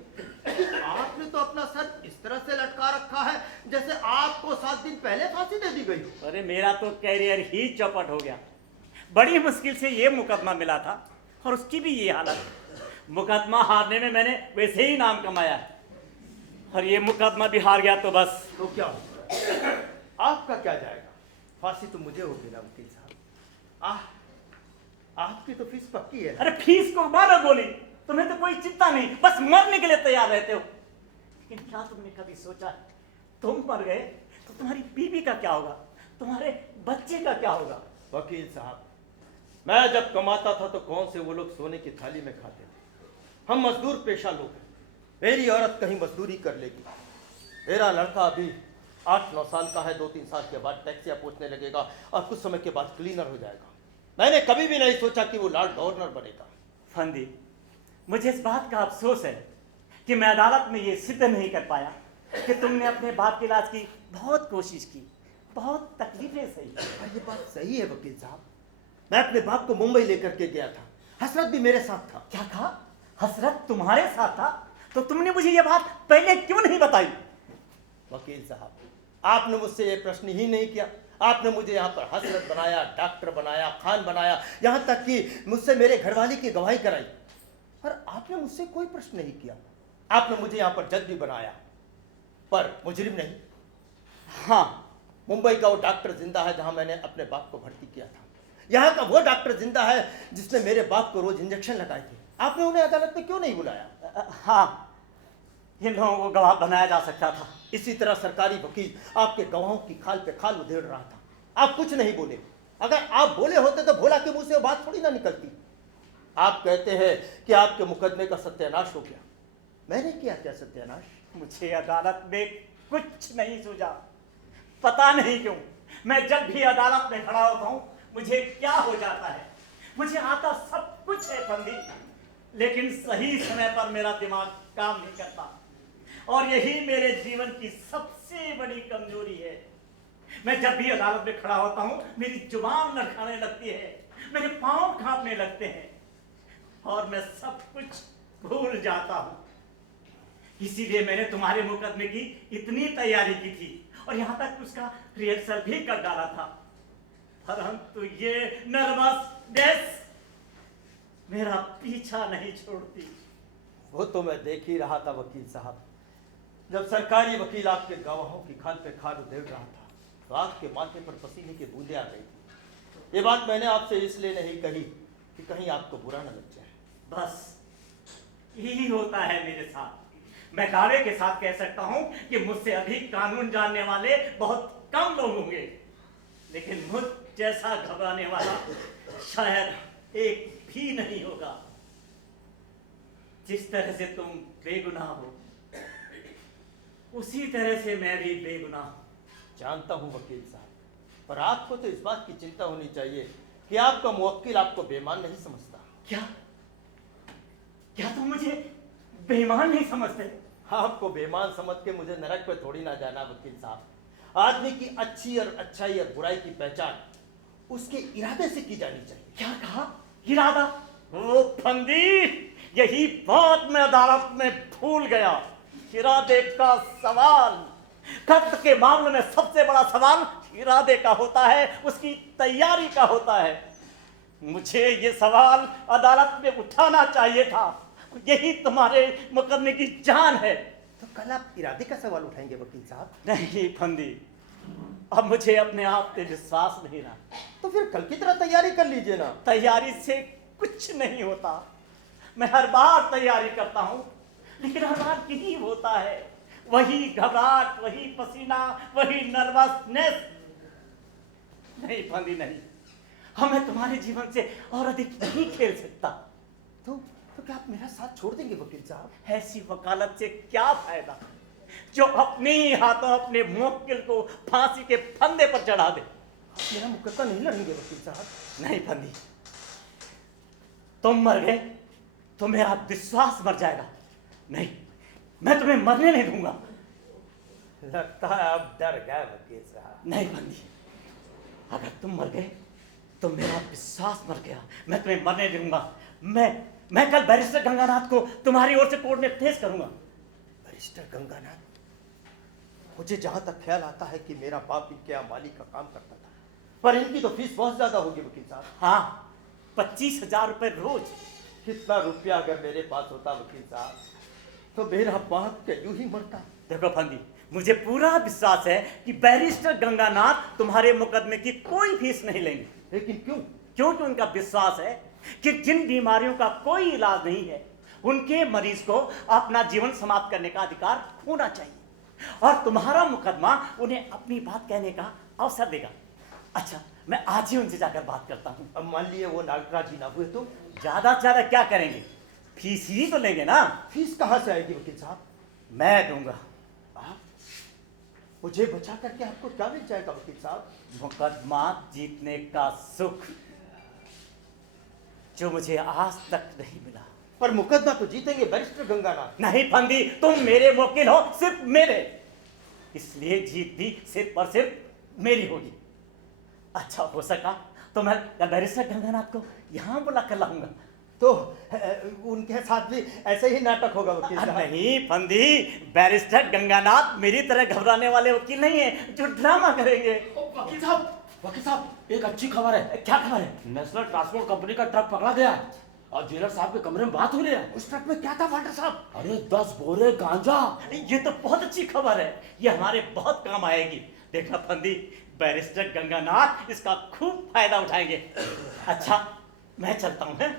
आपने तो अपना सर इस तरह से लटका रखा है जैसे आपको 7 दिन पहले फांसी दे दी गई हो। अरे मेरा तो कैरियर ही चौपट हो गया। बड़ी मुश्किल से ये मुकदमा मिला था और उसकी भी ये हालत। मुकदमा हारने में मैंने वैसे ही नाम कमाया और ये मुकदमा भी हार गया तो बस। तो क्या होगा? आपका क्या जाएगा? फांसी तो मुझे होगी ना वकील साहब। आपकी तो फीस पक्की है। अरे फीस को मारो गोली, तुम्हें तो कोई चिंता नहीं, बस मरने के लिए तैयार रहते हो। लेकिन क्या तुमने कभी सोचा, तुम मर गए तो तुम्हारी बीवी का क्या होगा, तुम्हारे बच्चे का क्या होगा? वकील साहब, मैं जब कमाता था तो कौन से वो लोग सोने की थाली में खाते थे? हम मजदूर पेशा लोग हैं। मेरी औरत कहीं मजदूरी कर लेगी, मेरा लड़का अभी 8-9 साल का है, 2-3 साल के बाद टैक्सियां पूछने लगेगा और कुछ समय के बाद क्लीनर हो जाएगा। मैंने कभी भी नहीं सोचा कि वो लॉर्ड गवर्नर बनेगा। फंदी, मुझे इस बात का अफसोस है कि मैं अदालत में ये सिद्ध नहीं कर पाया कि तुमने अपने बाप के इलाज की बहुत कोशिश की, बहुत तकलीफें सही। और ये बात सही है वकील साहब, मैं अपने बाप को मुंबई लेकर के गया था, हसरत भी मेरे साथ था। क्या कहा? हसरत तुम्हारे साथ था? तो तुमने मुझे ये बात पहले क्यों नहीं बताई? वकील साहब, आपने मुझसे ये प्रश्न ही नहीं किया। आपने मुझे यहाँ पर हसरत बनाया, डॉक्टर बनाया, खान बनाया, यहाँ तक कि मुझसे मेरे घरवाली की गवाही कराई, पर आपने मुझसे कोई प्रश्न नहीं किया। आपने मुझे यहाँ पर जज भी बनाया, पर मुजरिम नहीं। हाँ, मुंबई का वो डॉक्टर जिंदा है जहाँ मैंने अपने बाप को भर्ती किया था। यहाँ का वो डॉक्टर जिंदा है जिसने मेरे बाप को रोज इंजेक्शन लगाए थे। आपने उन्हें अदालत में क्यों नहीं बुलाया? हाँ, इन लोगों को गवाह बनाया जा सकता था। इसी तरह सरकारी वकील आपके गवाहों की खाल पे खाल उधेड़ रहा था। आप कुछ नहीं बोले। अगर आप बोले होते तो भोला के मुंह से बात थोड़ी ना निकलती। आप कहते हैं कि आपके मुकदमे का सत्यानाश हो गया। मैंने किया क्या सत्यानाश? मुझे अदालत में कुछ नहीं सूझा, पता नहीं क्यों। मैं जब भी अदालत में खड़ा होता हूँ मुझे क्या हो जाता है। मुझे आता सब कुछ है फंदी, लेकिन सही समय पर मेरा दिमाग काम नहीं करता, और यही मेरे जीवन की सबसे बड़ी कमजोरी है। मैं जब भी अदालत में खड़ा होता हूँ मेरी जुबान लड़खड़ाने लगती है, मेरे पांव कांपने लगते हैं, और मैं सब कुछ भूल जाता हूँ। इसीलिए मैंने तुम्हारे मुकदमे की इतनी तैयारी की थी, और यहाँ तक उसका रिहर्सल भी कर डाला था, परंतु ये नर्वसनेस मेरा पीछा नहीं छोड़ती। वो तो मैं देख ही रहा था वकील साहब। जब सरकारी वकील आपके गवाहों की खाल पे खाल उधेड़ रहा था तो आपके माथे पर पसीने की बूंदें आ गई थी। ये बात मैंने आपसे इसलिए नहीं कही कि कहीं आपको बुरा न लग जाए। बस यही होता है मेरे साथ। मैं दावे के साथ कह सकता हूं कि मुझसे अधिक कानून जानने वाले बहुत कम लोग होंगे, लेकिन मुझ जैसा घबराने वाला शायद एक भी नहीं होगा। जिस तरह से तुम बेगुनाह हो उसी तरह से मैं भी बेगुनाह हूं। जानता हूँ वकील साहब, पर आपको तो इस बात की चिंता होनी चाहिए कि आपका मुवक्किल आपको बेईमान नहीं समझता। क्या क्या तुम मुझे बेईमान नहीं समझते? आपको बेईमान समझ के मुझे नरक पे थोड़ी ना जाना वकील साहब। आदमी की अच्छी और अच्छाई और बुराई की पहचान उसके इरादे से की जानी चाहिए। क्या कहा? इरादा? ओ फंदी, यही बात मैं अदालत में भूल गया। इरादे का सवाल, कत्ल के मामले में सबसे बड़ा सवाल इरादे का होता है, उसकी तैयारी का होता है। मुझे ये सवाल अदालत में उठाना चाहिए था। यही तुम्हारे मुकदमे की जान है। तो कल आप इरादे का सवाल उठाएंगे वकील साहब? नहीं फंदी, अब मुझे अपने आप पे विश्वास नहीं रहा। तो फिर कल की तरह तैयारी कर लीजिए ना। तैयारी से कुछ नहीं होता। मैं हर बार तैयारी करता हूँ, लेकिन हर बार यही होता है, वही घबराहट, वही पसीना, वही नर्वसनेस। नहीं फंदी नहीं, मैं तुम्हारे जीवन से और अधिक नहीं खेल सकता। तो क्या आप मेरा साथ छोड़ देंगे वकील साहब? ऐसी वकालत से क्या फायदा जो अपने ही हाथों अपने मुवक्किल को फांसी के फंदे पर चढ़ा दे। आप मेरा मुकदमा नहीं लड़ेंगे वकील साहब? नहीं फंदी, तुम मर गए तो मेरा विश्वास मर जाएगा। नहीं, मैं तुम्हें मरने नहीं दूंगा। लगता है आप डर गए वकील साहब। नहीं फंदी, अगर तुम मर गए तो मेरा विश्वास मर गया। मैं तुम्हें मरने नहीं दूंगा। मैं कल बैरिस्टर गंगानाथ को तुम्हारी ओर से कोर्ट में पेश करूंगा। बैरिस्टर गंगानाथ? मुझे जहां तक ख्याल आता है कि मेरा बाप इनके यहाँ माली का काम करता था, पर इनकी तो फीस बहुत ज्यादा होगी वकील साहब। हाँ, 25,000 रुपए रोज। कितना रुपया अगर मेरे पास होता वकील साहब तो मेरा बाप क्या यूं ही मरता। देखो फंदी, मुझे पूरा विश्वास है कि बैरिस्टर गंगानाथ तुम्हारे मुकदमे की कोई फीस नहीं लेंगे। लेकिन क्यों? क्योंकि उनका विश्वास है कि जिन बीमारियों का कोई इलाज नहीं है उनके मरीज को अपना जीवन समाप्त करने का अधिकार होना चाहिए, और तुम्हारा मुकदमा उन्हें अपनी बात कहने का अवसर देगा। अच्छा, मैं आज ही उनसे जाकर बात करता हूँ। अब मान लिए वो नागराज जी ना हुए तो? ज्यादा से ज्यादा क्या करेंगे, फीस ही तो लेंगे ना। फीस कहाँ से आएगी वकील साहब? मैं दूंगा। आप? मुझे बचा करके आपको क्या मिल जाएगा वकील साहब? मुकदमा जीतने का सुख जो मुझे आज तक नहीं मिला। पर मुकदमा तो जीतेंगे बैरिस्टर गंगानाथ। नहीं फंदी, तुम मेरे वकील हो, सिर्फ मेरे, इसलिए जीत भी सिर्फ और सिर्फ मेरी होगी। अच्छा हो सका तो मैं बैरिस्टर गंगानाथ को यहाँ बुला कर लाऊंगा। तो उनके साथ भी ऐसे ही नाटक होगा वकील साहब? नहीं फंदी, बैरिस्टर गंगानाथ मेरी तरह घबराने वाले वकील नहीं है जो ड्रामा करेंगे। वकील साहब एक अच्छी खबर है। क्या खबर है? नेशनल ट्रांसपोर्ट कंपनी का ट्रक पकड़ा गया है और जेलर साहब के कमरे में बात हो रही है। उस ट्रक में क्या था वाल्टर साहब? अरे 10 बोरे गांजा। ये तो बहुत अच्छी खबर है, ये हमारे बहुत काम आएगी। देखना फंदी, बैरिस्टर गंगानाथ इसका खूब फायदा उठाएंगे। अच्छा मैं चलता हूं। है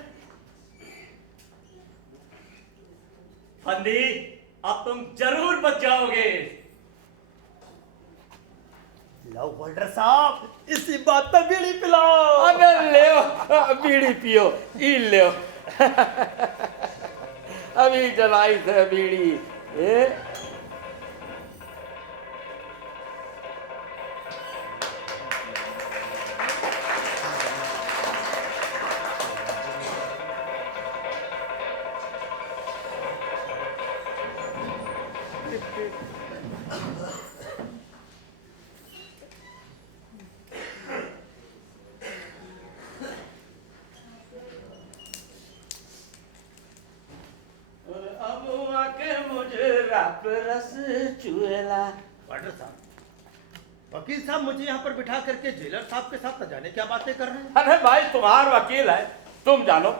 फंदी, अब तुम जरूर बच जाओगे। लो वाल्टर साहब, इसी बात पर बीड़ी पिलाओ। अबे ले बीड़ी पियो, ई ले। अभी जलाई थे बीड़ी। वाल्टर साहब, वकील साहब मुझे यहाँ पर बिठा करके जेलर साहब के साथ न जाने क्या बातें कर रहे हैं। अरे भाई तुम्हारा वकील है, तुम जानो।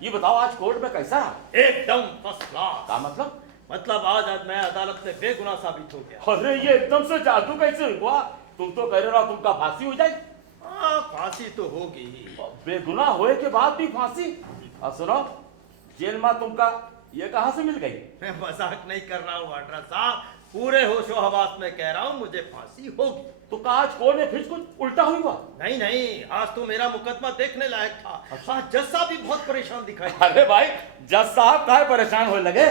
ये बताओ आज कोर्ट में कैसा? एकदम फर्स्ट क्लास। क्या मतलब? मतलब आज मैं अदालत में बेगुनाह साबित हो गया। अरे ये एकदम से जादू कैसे हुआ? तुम तो कह रहे हो तुमका फांसी हो जाए। हाँ, फांसी तो होगी ही। बेगुनाह होए के बाद भी फांसी? और सुनो, जेल में तुमका ये कहां से मिल गई? मैं मजाक नहीं कर रहा हूँ वाल्टर साहब, पूरे होशो हवास में कह रहा हूँ मुझे फांसी होगी। तो का आज कोर्ट में फिर कुछ उल्टा हुआ? नहीं नहीं, आज तो मेरा मुकदमा देखने लायक था। अच्छा, जज साहब भी बहुत परेशान दिखाई। अरे भाई जज साहब काहे परेशान होने लगे?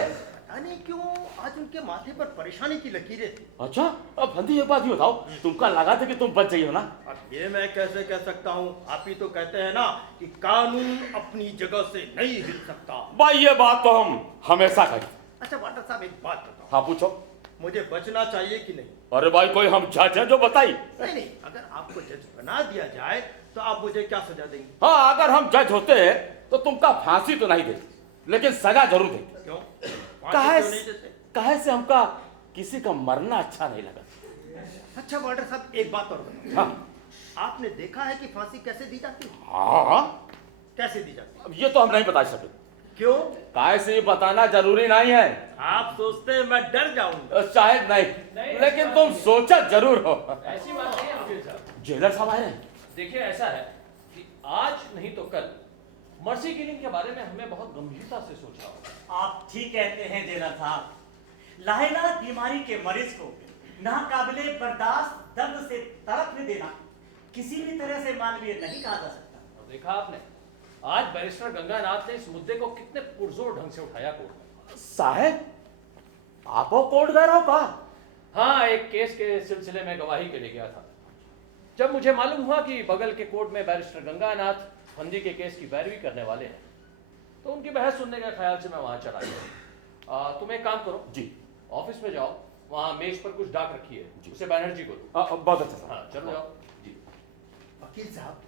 पता नहीं क्यों आज उनके माथे पर परेशानी की लकीरें थी। अच्छा अब फंदी एक बात ही बताओ, तुमका लगा था कि तुम बच जाइए ना? अब ये मैं कैसे कह सकता हूँ? आप ही तो कहते हैं ना कि कानून अपनी जगह से नहीं हिल सकता। भाई ये बात तो हम हमेशा कही। अच्छा वाल्टर साहब, एक बात बताओ, हाँ पूछो। मुझे बचना चाहिए कि नहीं? अरे भाई कोई हम जज है जो बताई? नहीं नहीं, अगर आपको जज बना दिया जाए तो आप मुझे क्या सजा देंगे? हाँ अगर हम जज होते तो तुमका फांसी तो नहीं देते, लेकिन सजा जरूर देते। क्यों? काहे क्यों नहीं देते? काहे से हमका किसी का मरना अच्छा नहीं लगा। अच्छा वाल्टर साहब, एक बात और बताओ, हाँ आपने देखा है कि फांसी कैसे दी जाती है? हाँ, कैसे दी जाती है? अब ये तो हम नहीं बता सकते। क्यों? काहे से ये बताना जरूरी नहीं है। आप सोचते हैं मैं डर जाऊंगा? शायद नहीं, लेकिन तुम सोचा जरूर हो। ऐसी बात नहीं है वकील साहब। जेलर साहब आए हैं। देखिए ऐसा है कि आज नहीं तो कल मर्सी किलिंग के बारे में हमें बहुत गंभीरता से सोचना होगा। आप ठीक कहते हैं जेलर साहब, लाइलाज बीमारी के मरीज को नाकाबिले बर्दाश्त दर्द से तड़पने देना किसी भी तरह से मानवीय नहीं कहा जा सकता। और देखा आपने आज बैरिस्टर गंगानाथ ने इस मुद्दे को कितने पुरजोर ढंग से उठाया कोर्ट में। साहब आपो कोर्ट गए रहो का? हाँ, एक केस के सिलसिले में गवाही के लिए गया था। जब मुझे मालूम हुआ कि बगल के कोर्ट में बैरिस्टर गंगानाथ फंदी के केस की पैरवी करने वाले हैं, तो उनकी बहस सुनने के ख्याल से मैं वहां चला गया। तुम एक काम करो जी, ऑफिस में जाओ, वहां मेज पर कुछ डाक रखी है, जी। उसे बैनर्जी को दो। बहुत अच्छा साहब। हाँ चलो जाओ जी। वकील साहब,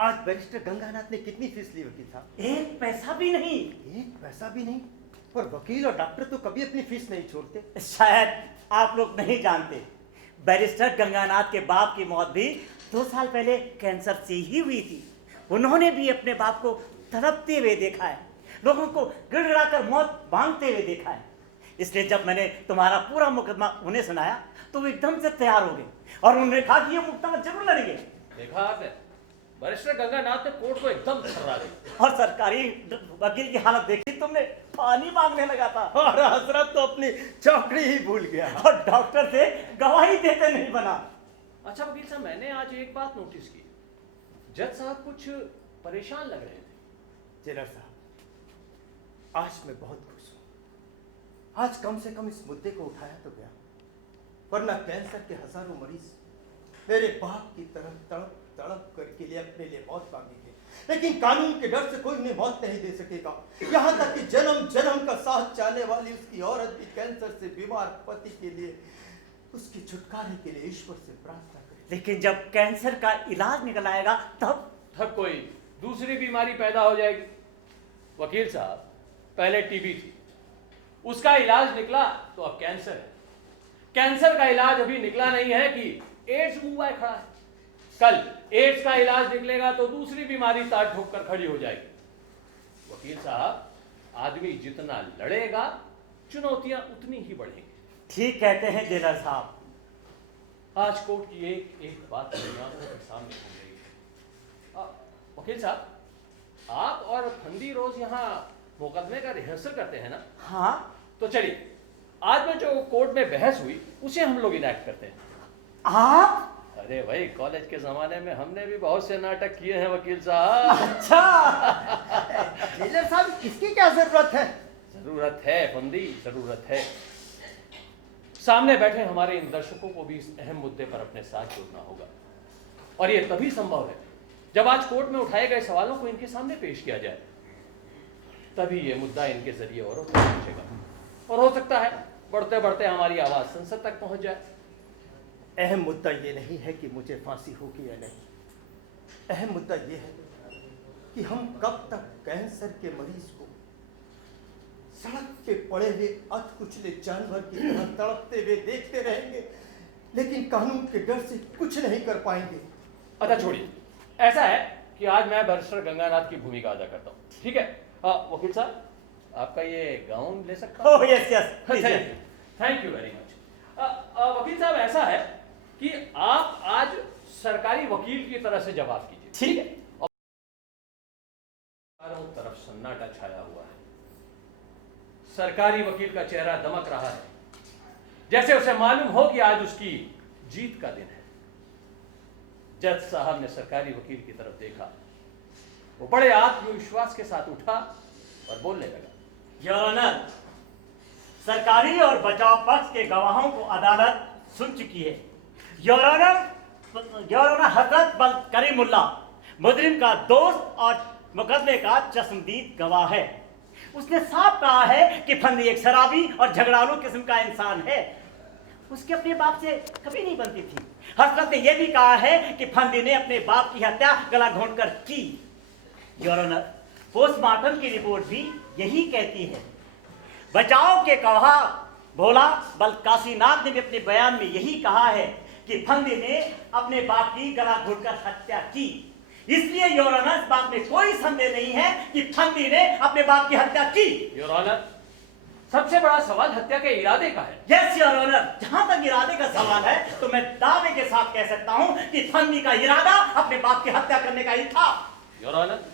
आज बैरिस्टर गंगानाथ ने कितनी फीस ली वकील साहब? 1 पैसा भी नहीं। एक पैसा भी नहीं? पर वकील और डॉक्टर तो कभी अपनी फीस नहीं छोड़ते। शायद आप लोग नहीं जानते, बैरिस्टर गंगानाथ के बाप की मौत भी 2 साल पहले कैंसर से ही हुई थी। उन्होंने भी अपने बाप को तड़पते हुए देखा है, लोगों को गिड़गिड़ाकर मौत मांगते हुए देखा है। इसलिए जब मैंने तुम्हारा पूरा मुकदमा उन्हें सुनाया तो वो एकदम से तैयार हो गए और उन्होंने कहा कि ये मुकदमा जरूर लड़ेंगे। देखा आपने, बैरिस्टर गंगानाथ ने कोर्ट को एकदम थर्रा दी। और सरकारी वकील की हालत देखी तुमने, पानी मांगने लगा था। और हजरत तो अपनी चौकड़ी ही भूल गया और डॉक्टर से गवाही देते नहीं बना। अच्छा वकील साहब, मैंने आज एक बात नोटिस की, जज साहब कुछ परेशान लग रहे थे। जेलर साहब, आज मैं बहुत खुश हूं। आज कम से कम इस मुद्दे को उठाया तो गया, वरना कैंसर के हजारों मरीज मेरे बाप की तरह तड़प तड़प करके लिए अपने लिए मौत मांगेंगे, लेकिन कानून के डर से कोई उन्हें मौत नहीं दे सकेगा। यहाँ तक कि जन्म जन्म का साथ चाहने वाली उसकी औरत भी कैंसर से बीमार पति के लिए उसके छुटकारे के लिए ईश्वर से प्रार्थना करेगी। लेकिन जब कैंसर का इलाज निकल आएगा तब कोई दूसरी बीमारी पैदा हो जाएगी। वकील साहब, पहले टीबी थी, उसका इलाज निकला तो अब कैंसर है। कैंसर का इलाज अभी निकला नहीं है कि एड्स मुंह आए खड़ा है। कल एड्स का इलाज निकलेगा तो दूसरी बीमारी तार ठोक कर खड़ी हो जाएगी। वकील साहब, आदमी जितना लड़ेगा चुनौतियां उतनी ही बढ़ेंगी। ठीक कहते हैं जेलर साहब। आज कोर्ट की एक एक बात मेरी आंखों के सामने हो गई है। वकील साहब, आप और फंदी रोज यहाँ मुकदमे का रिहर्सल करते हैं ना? हाँ। तो चलिए, आज में जो कोर्ट में बहस हुई उसे हम लोग इनैक्ट करते हैं। आप? अरे भाई, कॉलेज के जमाने में हमने भी बहुत से नाटक किए हैं वकील साहब। अच्छा। जेलर साहब, इसकी क्या जरूरत है? जरूरत है फंदी, जरूरत है। सामने बैठे हमारे इन दर्शकों को भी इस अहम मुद्दे पर अपने साथ जोड़ना होगा, और यह तभी संभव है जब आज कोर्ट में उठाए गए सवालों को इनके सामने पेश किया जाए। तभी यह मुद्दा इनके जरिए और पहुंचेगा, और हो सकता है बढ़ते बढ़ते हमारी आवाज संसद तक पहुंच जाए। अहम मुद्दा ये नहीं है कि मुझे फांसी होगी या नहीं, अहम मुद्दा ये है कि हम कब तक कैंसर के मरीज को सड़क पे पड़े हुए अधकुचले जानवर की तरह तड़पते हुए देखते रहेंगे, लेकिन कानून के डर से कुछ नहीं कर पाएंगे। अच्छा छोड़िए, ऐसा है कि आज मैं बैरिस्टर गंगानाथ की भूमिका अदा करता हूँ, ठीक है? वकील साहब, आपका ये गाउन ले सकता हूँ? Oh yes yes. Thank you very much. वकील साहब, ऐसा है कि आप आज सरकारी वकील की तरह से जवाब कीजिए, ठीक है? और चारों तरफ सन्नाटा छाया हुआ है। सरकारी वकील का चेहरा दमक रहा है, जैसे उसे मालूम हो कि आज उसकी जीत का दिन है। जज साहब ने सरकारी वकील की तरफ देखा, वो बड़े आत्मविश्वास के साथ उठा और बोलने लगा। योर ऑनर, सरकारी और बचाव पक्ष के गवाहों को अदालत सुन चुकी है। योर ऑनर, हजरत बल करीमुल्ला मुजरिम का दोस्त और मुकदमे का चश्मदीद गवाह है। उसने साफ कहा है कि फंदी एक शराबी और झगड़ालू किस्म का इंसान है। उसके अपने बाप से कभी नहीं बनती थी। हजरत ने यह भी कहा है कि फंदी ने अपने बाप की हत्या गला घोंटकर की। योर ऑनर, पोस्टमार्टम की रिपोर्ट भी यही कहती है। बचाव के गवाह भोला बल काशीनाथ ने भी अपने बयान में यही कहा है कि फंदी ने अपने बाप की गला घोंटकर हत्या की। इसलिए योर ऑनर, इस बात में कोई संदेह नहीं है कि फंदी ने अपने बाप की हत्या की। योर ऑनर, सबसे बड़ा सवाल हत्या के इरादे का है। यस योर ऑनर, जहां तक इरादे का सवाल है तो मैं दावे के साथ कह सकता हूं कि फंदी का इरादा अपने बाप की हत्या करने का ही था। योर ऑनर,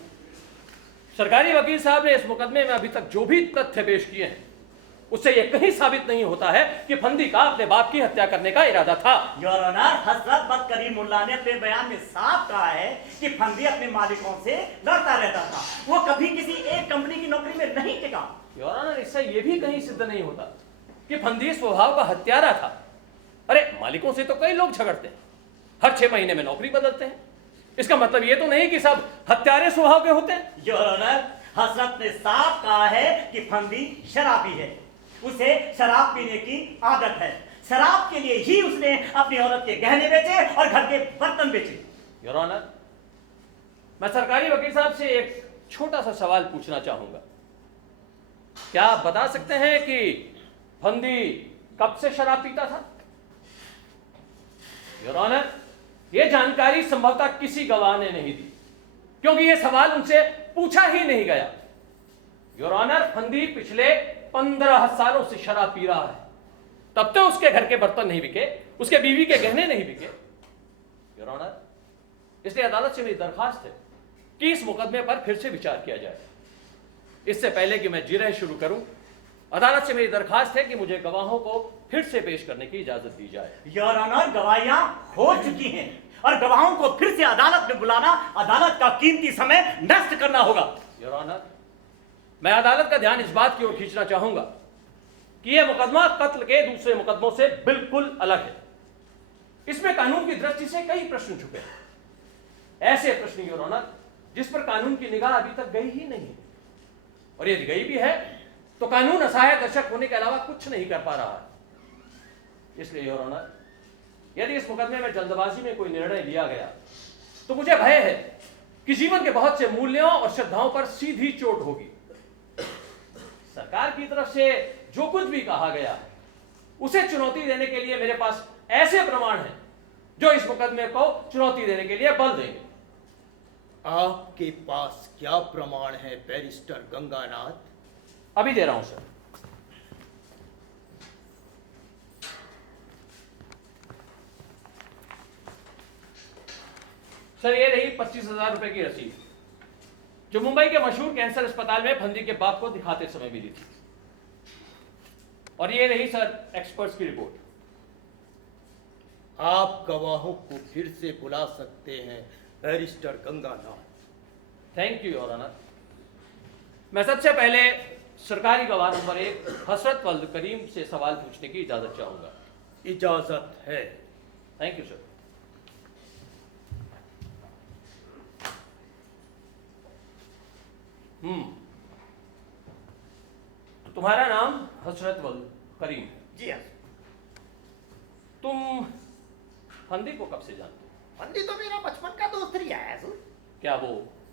सरकारी वकील साहब ने इस मुकदमे में अभी तक जो भी तथ्य पेश किए हैं, उससे यह कहीं साबित नहीं होता है कि फंदी का अपने बाप की हत्या करने का इरादा था। योर ऑनर, हजरत बल करीमुल्ला ने अपने बयान में साफ कहा है कि फंदी अपने मालिकों से लड़ता रहता था। वो कभी किसी एक कंपनी की नौकरी में नहीं टिका। योर ऑनर, इससे यह भी कहीं सिद्ध नहीं होता कि फंदी स्वभाव का हत्यारा था। अरे, मालिकों से तो कई लोग झगड़ते हैं, हर 6 महीने में नौकरी बदलते हैं। इसका मतलब ये तो नहीं कि सब हत्यारे स्वभाव के होते हैं। योर ऑनर, हजरत ने साफ कहा है कि फंदी शराबी है। उसे शराब पीने की आदत है। शराब के लिए ही उसने अपनी औरत के गहने बेचे और घर के बर्तन बेचे। योर ऑनर, मैं सरकारी वकील साहब से एक छोटा सा सवाल पूछना चाहूंगा। क्या आप बता सकते हैं कि फंदी कब से शराब पीता था? योर ऑनर, यह जानकारी संभवतः किसी गवाह ने नहीं दी, क्योंकि यह सवाल उनसे पूछा ही नहीं गया। योर ऑनर, फंदी पिछले 15 सालों से शराब पी रहा है। तब तो उसके घर के बर्तन नहीं बिके, उसके बीवी के गहने नहीं बिके। योर ऑनर, इसलिए अदालत से मेरी दरखास्त है कि इस मुकदमे पर फिर से विचार किया जाए। इससे पहले कि मैं जिरह शुरू करूं, अदालत से मेरी दरखास्त है कि मुझे गवाहों को फिर से पेश करने की इजाजत दी जाए। योर ऑनर, गवाहियां हो चुकी हैं और गवाहों को फिर से अदालत में बुलाना अदालत का कीमती समय नष्ट करना होगा। योर ऑनर, मैं अदालत का ध्यान इस बात की ओर खींचना चाहूंगा कि यह मुकदमा कत्ल के दूसरे मुकदमों से बिल्कुल अलग है। इसमें कानून की दृष्टि से कई प्रश्न छुपे हैं, ऐसे प्रश्न योर ऑनर जिस पर कानून की निगाह अभी तक गई ही नहीं है, और यदि गई भी है तो कानून असहाय दर्शक होने के अलावा कुछ नहीं कर पा रहा है। इसलिए योर ऑनर, यदि इस मुकदमे में जल्दबाजी में कोई निर्णय लिया गया तो मुझे भय है कि जीवन के बहुत से मूल्यों और श्रद्धाओं पर सीधी चोट होगी। सरकार की तरफ से जो कुछ भी कहा गया उसे चुनौती देने के लिए मेरे पास ऐसे प्रमाण हैं जो इस मुकदमे को चुनौती देने के लिए बल देंगे। आपके पास क्या प्रमाण है बैरिस्टर गंगानाथ? अभी दे रहा हूं सर। सर ये रही 25,000 रुपए की रसीद जो मुंबई के मशहूर कैंसर अस्पताल में फंदी के बाप को दिखाते समय मिली थी। और ये रही सर एक्सपर्ट्स की रिपोर्ट। आप गवाहों को फिर से बुला सकते हैं barrister Ganganath. Thank you your honour. मैं सबसे पहले सरकारी गवाह नंबर 1 हसरत वल्द करीम से सवाल पूछने की इजाजत चाहूंगा। इजाजत है। Thank you sir. तुम्हारा नाम हसरत वल्द करीम है? जी हाँ। तुम फंदी को कब से जानते हो? फंदी तो मेरा बचपन का दोस्त रहा है हुजूर। क्या वो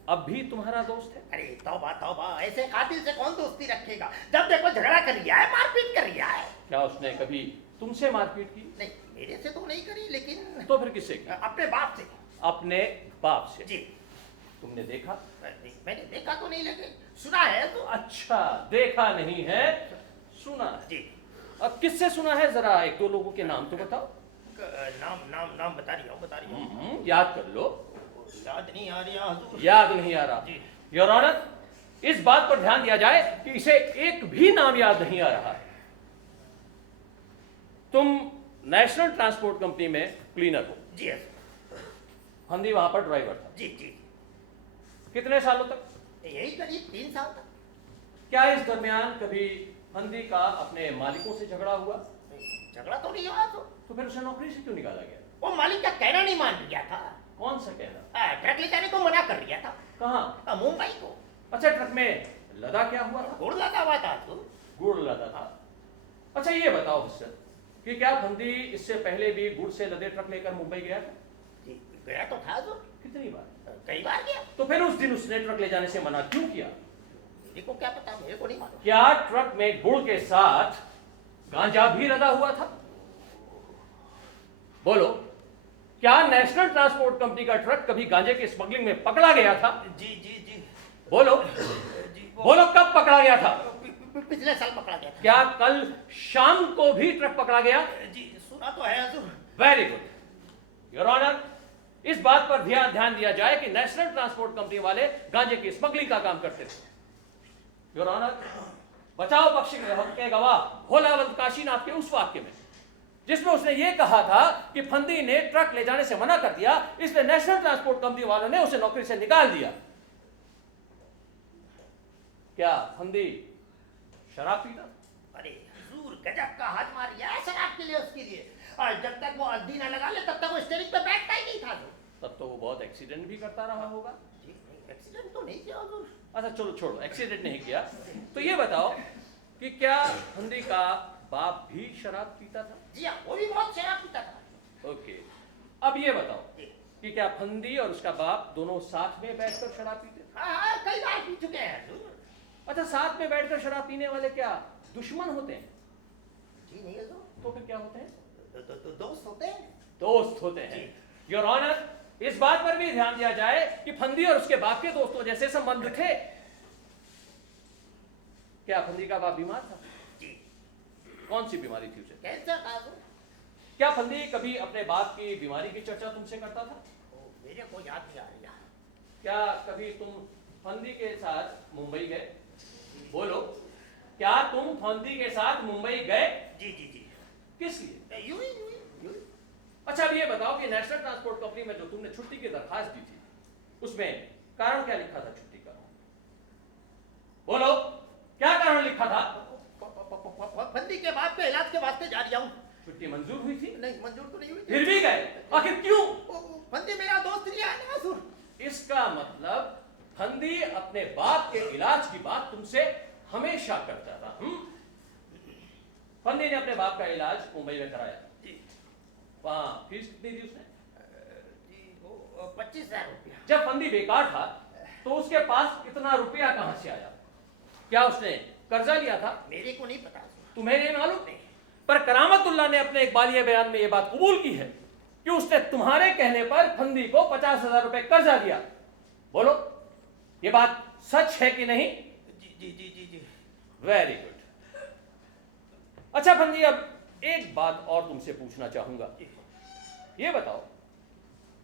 अब भी तुम्हारा दोस्त है? अरे तौबा तौबा, ऐसे कातिल से कौन दोस्ती रखेगा? जब देखो झगड़ा कर रिया है, मारपीट कर रिया है। क्या उसने कभी तुमसे मारपीट की? नहीं, मेरे से तो नहीं करी, लेकिन तो फिर किससे की? अपने बाप से। अपने बाप से? जी। तुमने देखा? नहीं, मैंने देखा तो नहीं, लेकिन सुना है तो। अच्छा, देखा नहीं है, सुना है। जी। अब किससे सुना है? जरा एक दो लोगों के नाम तो बताओ। नाम बता रही हूँ। याद कर लो। याद नहीं आ रहा हुजूर। याद नहीं आ रहा? जी। योर ऑनर, इस बात पर ध्यान दिया जाए कि इसे एक भी नाम याद नहीं आ रहा है। तुम नेशनल ट्रांसपोर्ट कंपनी में क्लीनर हो? जी हाँ। फंदी वहां पर ड्राइवर था? जी जी। कितने सालों तक? यही करीब 3 साल तक। क्या इस दरमियान कभी फंदी का अपने मालिकों से झगड़ा हुआ? झगड़ा तो नहीं हुआ तो फिर उसे नौकरी से क्यों निकाला गया? वो मालिक का कहना नहीं मान लिया था। कौन सा कहना? ट्रक ले जाने को मना कर दिया था। कहाँ? मुंबई को। अच्छा, ट्रक में लदा क्या हुआ था? गुड़ लगा हुआ था तो। गुड़ लदा था। अच्छा ये बताओ मिस्टर कि क्या फंदी इससे पहले भी गुड़ से लदे ट्रक लेकर मुंबई गया था? जी, गया तो था तो। कितनी बार? कई बार गया। तो फिर उस दिन उसने ट्रक ले जाने से मना क्यों किया? मेरे को क्या पता, मेरे को नहीं मालूम। क्या ट्रक में गुड़ के साथ गांजा भी लदा हुआ था? बोलो, क्या नेशनल ट्रांसपोर्ट कंपनी का ट्रक कभी गांजे की स्मगलिंग में पकड़ा गया था? जी जी जी। बोलो जी बोलो, कब पकड़ा गया था? पिछले साल पकड़ा गया था। क्या कल शाम को भी ट्रक पकड़ा गया? जी सुना तो है हुजूर। Very good your honour. इस बात पर ध्यान दिया जाए कि नेशनल ट्रांसपोर्ट कंपनी वाले गांजे की स्मगलिंग का काम करते थे। योर ऑनर, बचाव पक्ष के गवाह भोलावंत काशीनाथ के उस वाक्य में जिसमें उसने ये कहा था कि फंदी ने ट्रक ले जाने से मना कर दिया, इसलिए नेशनल ट्रांसपोर्ट कंपनी वालों ने उसे नौकरी से निकाल दिया। क्या फंदी शराब पीता? अरे हुजूर, गजब का हाथ मार दिया है शराब के लिए उसके लिए। और जब तक वो अल्दी ना लगा ले तब तक वो स्टीयरिंग पे बैठता ही नहीं था। तब तो वो बहुत एक्सीडेंट भी करता रहा होगा। जी एक्सीडेंट तो नहीं किया हुजूर। अच्छा चलो छोड़ो, एक्सीडेंट नहीं किया। तो ये बताओ कि क्या फंदी का बाप भी शराब पीता था? जी हाँ, वो भी बहुत शराब पीता था। ओके, अब ये बताओ कि क्या फंदी और उसका बाप दोनों साथ में बैठकर शराब पीते थे? हाँ, कई बार पी चुके हैं हुजूर। अच्छा, साथ में बैठकर शराब पीने वाले क्या दुश्मन होते हैं? जी नहीं हुजूर। तो फिर क्या होते हैं? दोस्त होते हैं। दोस्त होते हैं। योर ऑनर, इस बात पर भी ध्यान दिया जाए कि फंदी और उसके बाप के दोस्तों जैसे संबंध थे। क्या फंदी का बाप बीमार था? जी। कौन सी बीमारी थी उसे? कैंसर था हुजूर। क्या फंदी कभी अपने बाप की बीमारी की चर्चा तुमसे करता था? मेरे को याद नहीं आ रहा। क्या कभी तुम फंदी के साथ मुंबई गए? बोलो, क्या तुम फंदी के साथ मुंबई गए? जी जी जी। किस लिए? यूं ही। अच्छा, अब ये बताओ कि नेशनल ट्रांसपोर्ट कंपनी में जो तुमने छुट्टी की दरखास्त दी थी उसमें कारण क्या लिखा था छुट्टी का? बोलो, क्या कारण लिखा था? फंदी के बाप के इलाज के वास्ते जा रहा हूँ। छुट्टी मंजूर हुई थी? नहीं, मंजूर तो नहीं हुई थी। फिर भी गए, आखिर क्यों? फंदी मेरा दोस्त नहीं है ना हुजूर। इसका मतलब फंदी अपने बाप के इलाज की बात तुमसे हमेशा करता था। फंदी ने अपने बाप का इलाज मुंबई में कराया। वहाँ फीस कितनी दी उसने? जी वो 25,000 रुपया। जब फंदी बेकार था तो उसके पास इतना रुपया कहाँ से आया? क्या उसने कर्जा लिया था? मेरे को नहीं पता। तुम्हें नहीं मालूम? पर करामतुल्लाह ने अपने इकबालिया बयान में यह बात कबूल की है कि उसने तुम्हारे कहने पर फंदी को 50,000 रुपए कर्जा दिया। बोलो, ये बात सच है कि नहीं? जी जी जी जी जी। Very good. अच्छा फंदी, अब एक बात और तुमसे पूछना चाहूंगा। ये बताओ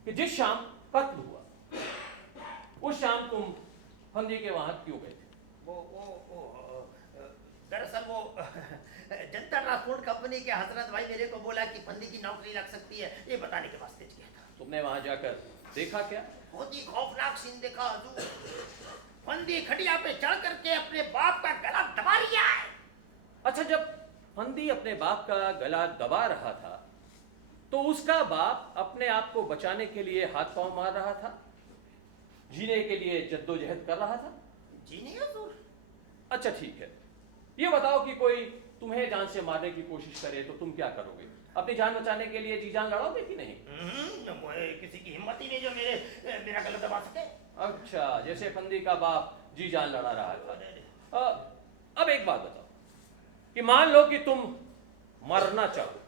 कि जिस शाम कत्ल हुआ उस शाम तुम फंदी के वहां क्यों गए थे? वो दरअसल वो जनता ट्रांसपोर्ट कंपनी के हजरत भाई मेरे को बोला कि फंदी की नौकरी लग सकती है, ये बताने के वास्ते किया था। तुमने वहां जाकर देखा क्या? बहुत ही खौफनाक सीन देखा हुजूर। फंदी खटिया पे चढ़ करके अपने बाप का गला दबा लिया है। अच्छा, जब फंदी अपने बाप का गला दबा रहा था तो उसका बाप अपने आप को बचाने के लिए हाथ पांव मार रहा था, जीने के लिए जद्दोजहद कर रहा था? जी नहीं हुजूर। अच्छा ठीक है, ये बताओ कि कोई तुम्हें जान से मारने की कोशिश करे तो तुम क्या करोगे? अपनी जान बचाने के लिए जी जान लड़ोगे कि नहीं? किसी की हिम्मत ही नहीं जो मेरा गला दबा सके। अच्छा, जैसे फंदी का बाप जी जान लड़ा रहा था। अब एक बात बताओ कि मान लो कि तुम मरना चाहो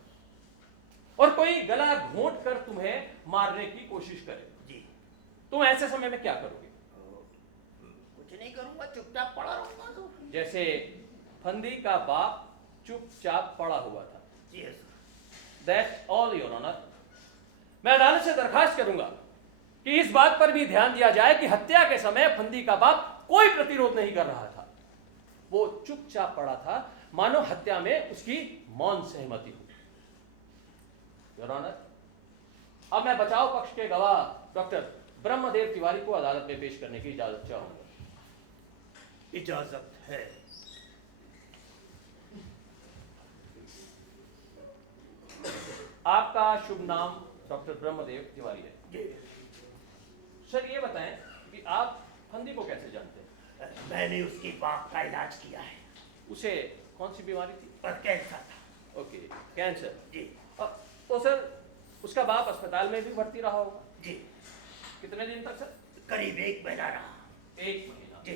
और कोई गला घोंट कर तुम्हें मारने की कोशिश करे, जी, तुम ऐसे समय में क्या करोगे? कुछ नहीं करूंगा, चुपचाप पड़ा रहूंगा हुजूर। जैसे फंदी का बाप चुपचाप पड़ा हुआ था। जी That's all, Your Honor. मैं अदालत से दरखास्त करूंगा कि इस बात पर भी ध्यान दिया जाए कि हत्या के समय फंदी का बाप कोई प्रतिरोध नहीं कर रहा था, वो चुपचाप पड़ा था, मानो हत्या में उसकी मौन सहमति हो। योर ऑनर, अब मैं बचाव पक्ष के गवाह डॉक्टर ब्रह्मदेव तिवारी को अदालत में पेश करने की इजाजत चाहूंगा। इजाजत है। आपका शुभ नाम डॉक्टर ब्रह्मदेव तिवारी है। जी। सर ये बताएं कि आप फंदी को कैसे जानते हैं? मैंने उसकी बाप का इलाज किया है। उसे कौन सी बीमारी थी? पर कैंसर था। Okay, cancer. जी तो सर उसका बाप अस्पताल में भी भर्ती रहा होगा? जी। कितने दिन तक सर? करीब 1 महीना रहा। 1 महीना। जी।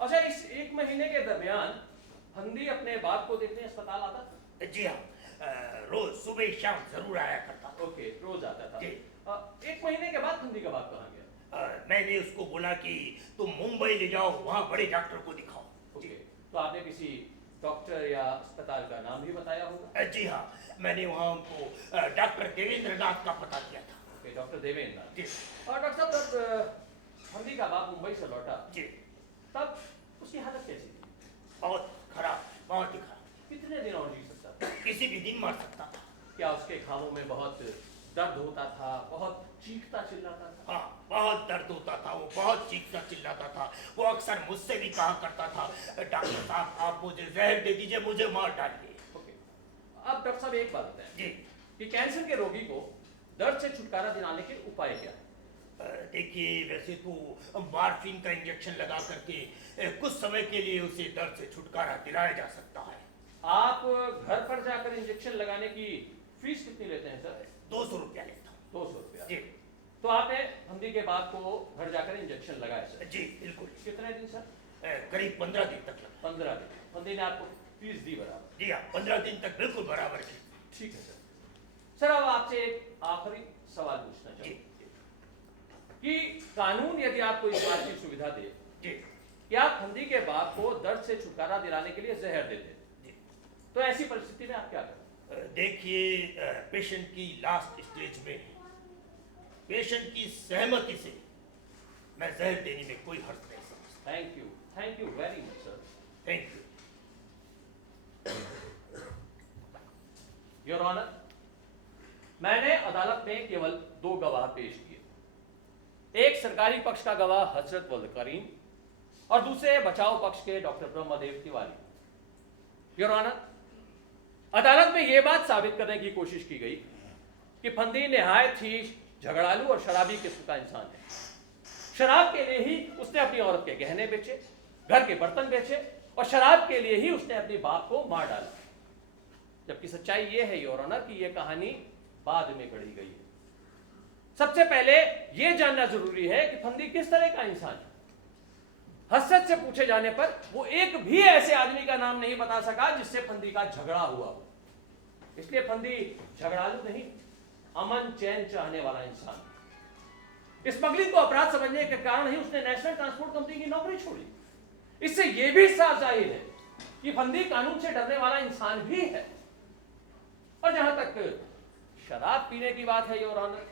अच्छा, इस 1 महीने के दरमियान फंदी अपने बाप को देखने अस्पताल आता था? जी हाँ, रोज सुबह शाम जरूर आया करता था। ओके, रोज आता था। जी। 1 महीने के बाद फंदी का बाप कहाँ गया? मैंने उसको बोला कि तुम मुंबई ले जाओ, वहाँ बड़े डॉक्टर को दिखाओ। ओके, तो आपने किसी डॉक्टर या अस्पताल का नाम भी बताया होगा? जी हाँ, मैंने वहाँ उनको डॉक्टर देवेंद्र नाथ का पता दिया था। ओके, डॉक्टर देवेंद्र नाथ। जी। और डॉक्टर साहब, जब फंदी का बाप मुंबई से लौटा जी। तब उसकी हालत कैसी थी? बहुत खराब, बहुत ही खराब। कितने दिन और जी सकता था? किसी भी दिन मर सकता था। क्या उसके घावों में बहुत दर्द होता था, बहुत चीखता चिल्लाता था? हाँ, बहुत दर्द होता था, वो बहुत चीखता चिल्लाता था। वो अक्सर मुझसे भी कहा करता था, डॉक्टर साहब आप मुझे जहर दे दीजिए, मुझे मार डालिए। ओके, अब डॉक्टर साहब एक बात बताएं जी। कि कैंसर के रोगी को दर्द से छुटकारा दिलाने के उपाय क्या है? देखिए, वैसे तो मार्फिन का इंजेक्शन लगा करके कुछ समय के लिए उसे दर्द से छुटकारा दिलाया जा सकता है। आप घर पर जाकर इंजेक्शन लगाने की फीस कितनी लेते हैं सर? 200 रुपया लेता हूँ। 200 रुपया। जी। तो आपने फंदी के बाप को घर जाकर इंजेक्शन लगाया सर? जी बिल्कुल। कितने दिन सर? करीब 15 दिन तक लगा। 15 दिन। फंदी ने आपको फीस दी बराबर? जी हाँ, 15 दिन तक बिल्कुल बराबर की। ठीक है सर। सर अब आपसे एक आखिरी सवाल पूछना जी चाहूँ कि कानून यदि आपको इस बात की सुविधा दे जी कि आप फंदी के बाप को दर्द से छुटकारा दिलाने के लिए जहर दे दें, जी। तो ऐसी परिस्थिति में आप क्या करें? देखिए, पेशेंट की लास्ट स्टेज में पेशेंट की सहमति से मैं जहर देने में कोई हर्ज नहीं समझता। Thank you very much sir. Thank you. Your honour, मैंने अदालत में केवल 2 गवाह पेश किए। एक सरकारी पक्ष का गवाह हजरत वल्द करीम और दूसरे बचाव पक्ष के doctor Brahmadev Tiwari. Your honour, अदालत में यह बात साबित करने की कोशिश की गई कि फंदी निहायत ही झगड़ालू और शराबी किस्म का इंसान है। शराब के लिए ही उसने अपनी औरत के गहने बेचे, घर के बर्तन बेचे और शराब के लिए ही उसने अपने बाप को मार डाला। जबकि सच्चाई यह है योर ऑनर कि यह कहानी बाद में गढ़ी गई है। सबसे पहले यह जानना जरूरी है कि फंदी किस तरह का इंसान है। हसरत से पूछे जाने पर वो एक भी ऐसे आदमी का नाम नहीं बता सका जिससे फंदी का झगड़ा हुआ हो। इसलिए फंदी झगड़ालू नहीं, अमन चैन चाहने वाला इंसान। स्मगलिंग को अपराध समझने के कारण ही उसने नेशनल ट्रांसपोर्ट कंपनी की नौकरी छोड़ी। इससे यह भी साफ जाहिर है कि फंदी कानून से डरने वाला इंसान भी है। और जहां तक शराब पीने की बात है योर ऑनर,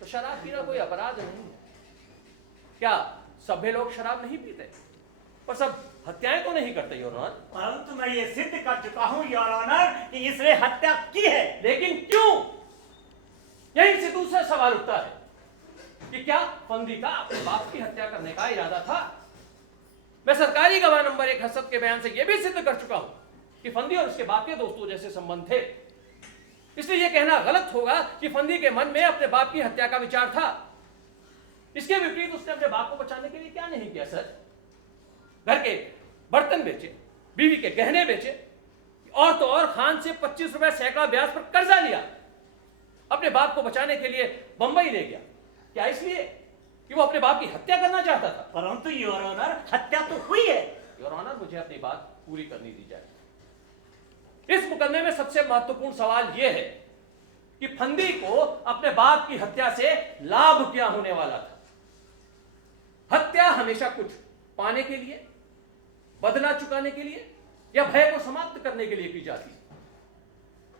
तो शराब पीना कोई अपराध नहीं है। क्या सभ्य लोग शराब नहीं पीते? और सब हत्याएं तो नहीं करते योर ऑनर। परंतु मैं ये सिद्ध कर चुका हूं योर ऑनर कि इसने हत्या की है। लेकिन क्यों? यहीं से दूसरा सवाल उठता है कि क्या फंदी का अपने बाप की हत्या करने का इरादा था? मैं सरकारी गवाह नंबर 1 हसरत के बयान से यह भी सिद्ध कर चुका हूं कि फंदी और उसके बाप के दोस्तों जैसे संबंध थे। इसलिए यह कहना गलत होगा कि फंदी के मन में अपने बाप की हत्या का विचार था। इसके विपरीत उसने अपने बाप को बचाने के लिए क्या नहीं किया सर? घर के बर्तन बेचे, बीवी के गहने बेचे, और तो और खान से 25 रुपए सैकड़ा ब्याज पर कर्जा लिया। अपने बाप को बचाने के लिए बंबई ले गया। क्या इसलिए कि वो अपने बाप की हत्या करना चाहता था? परंतु योर ऑनर हत्या तो हुई है। योर ऑनर, मुझे अपनी बात पूरी करनी दी जाए। इस मुकदमे में सबसे महत्वपूर्ण सवाल यह है कि फंदी को अपने बाप की हत्या से लाभ क्या होने वाला था। हत्या हमेशा कुछ पाने के लिए, बदला चुकाने के लिए या भय को समाप्त करने के लिए की जाती है,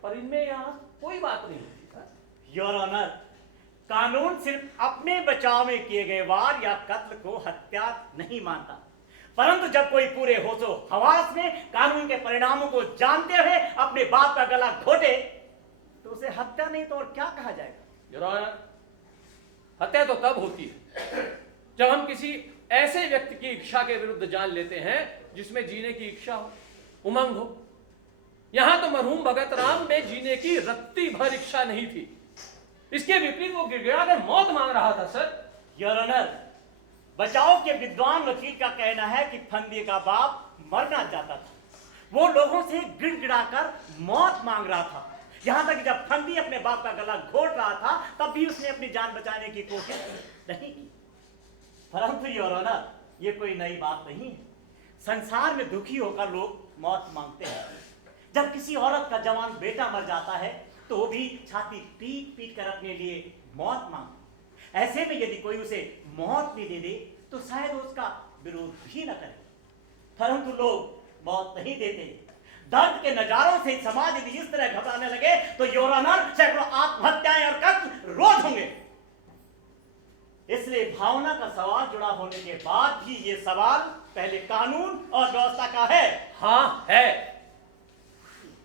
पर इनमें यहां कोई बात नहीं होती सर। योर ऑनर, कानून सिर्फ अपने बचाव में किए गए वार या कत्ल को हत्या नहीं मानता, परंतु जब कोई पूरे होशो हवास में कानून के परिणामों को जानते हुए अपने बाप का गला घोटे तो उसे हत्या नहीं तो और क्या कहा जाएगा? योर ऑनर, हत्या तो तब होती है जब हम किसी ऐसे व्यक्ति की इच्छा के विरुद्ध जान लेते हैं जिसमें जीने की इच्छा हो, उमंग हो। यहां तो मरहूम भगत राम में जीने की रत्ती भर इच्छा नहीं थी। इसके विपरीत वो गिड़गिड़ाकर मौत मांग रहा था सर। योर ऑनर, बचाव के विद्वान वकील का कहना है कि फंदी का बाप मरना चाहता था। वो लोगों से गिड़गिड़ाकर मौत मांग रहा था। यहां तक कि जब फंदी अपने बाप का गला घोट रहा था तब भी उसने अपनी जान बचाने की कोशिश नहीं की। परंतु योर ऑनर, ये कोई नई बात नहीं है। संसार में दुखी होकर लोग मौत मांगते हैं। जब किसी औरत का जवान बेटा मर जाता है तो वो भी छाती पीट पीट कर अपने लिए मौत मांगते। ऐसे में यदि कोई उसे मौत भी दे दे तो शायद उसका विरोध भी न करे, परंतु लोग मौत नहीं देते। दर्द के नजारों से समाज यदि इस तरह घबराने लगे तो योर ऑनर सैकड़ों आत्महत्याएं और कत्ल रोज होंगे। इसलिए भावना का सवाल जुड़ा होने के बाद भी ये सवाल पहले कानून और व्यवस्था का है। हाँ है।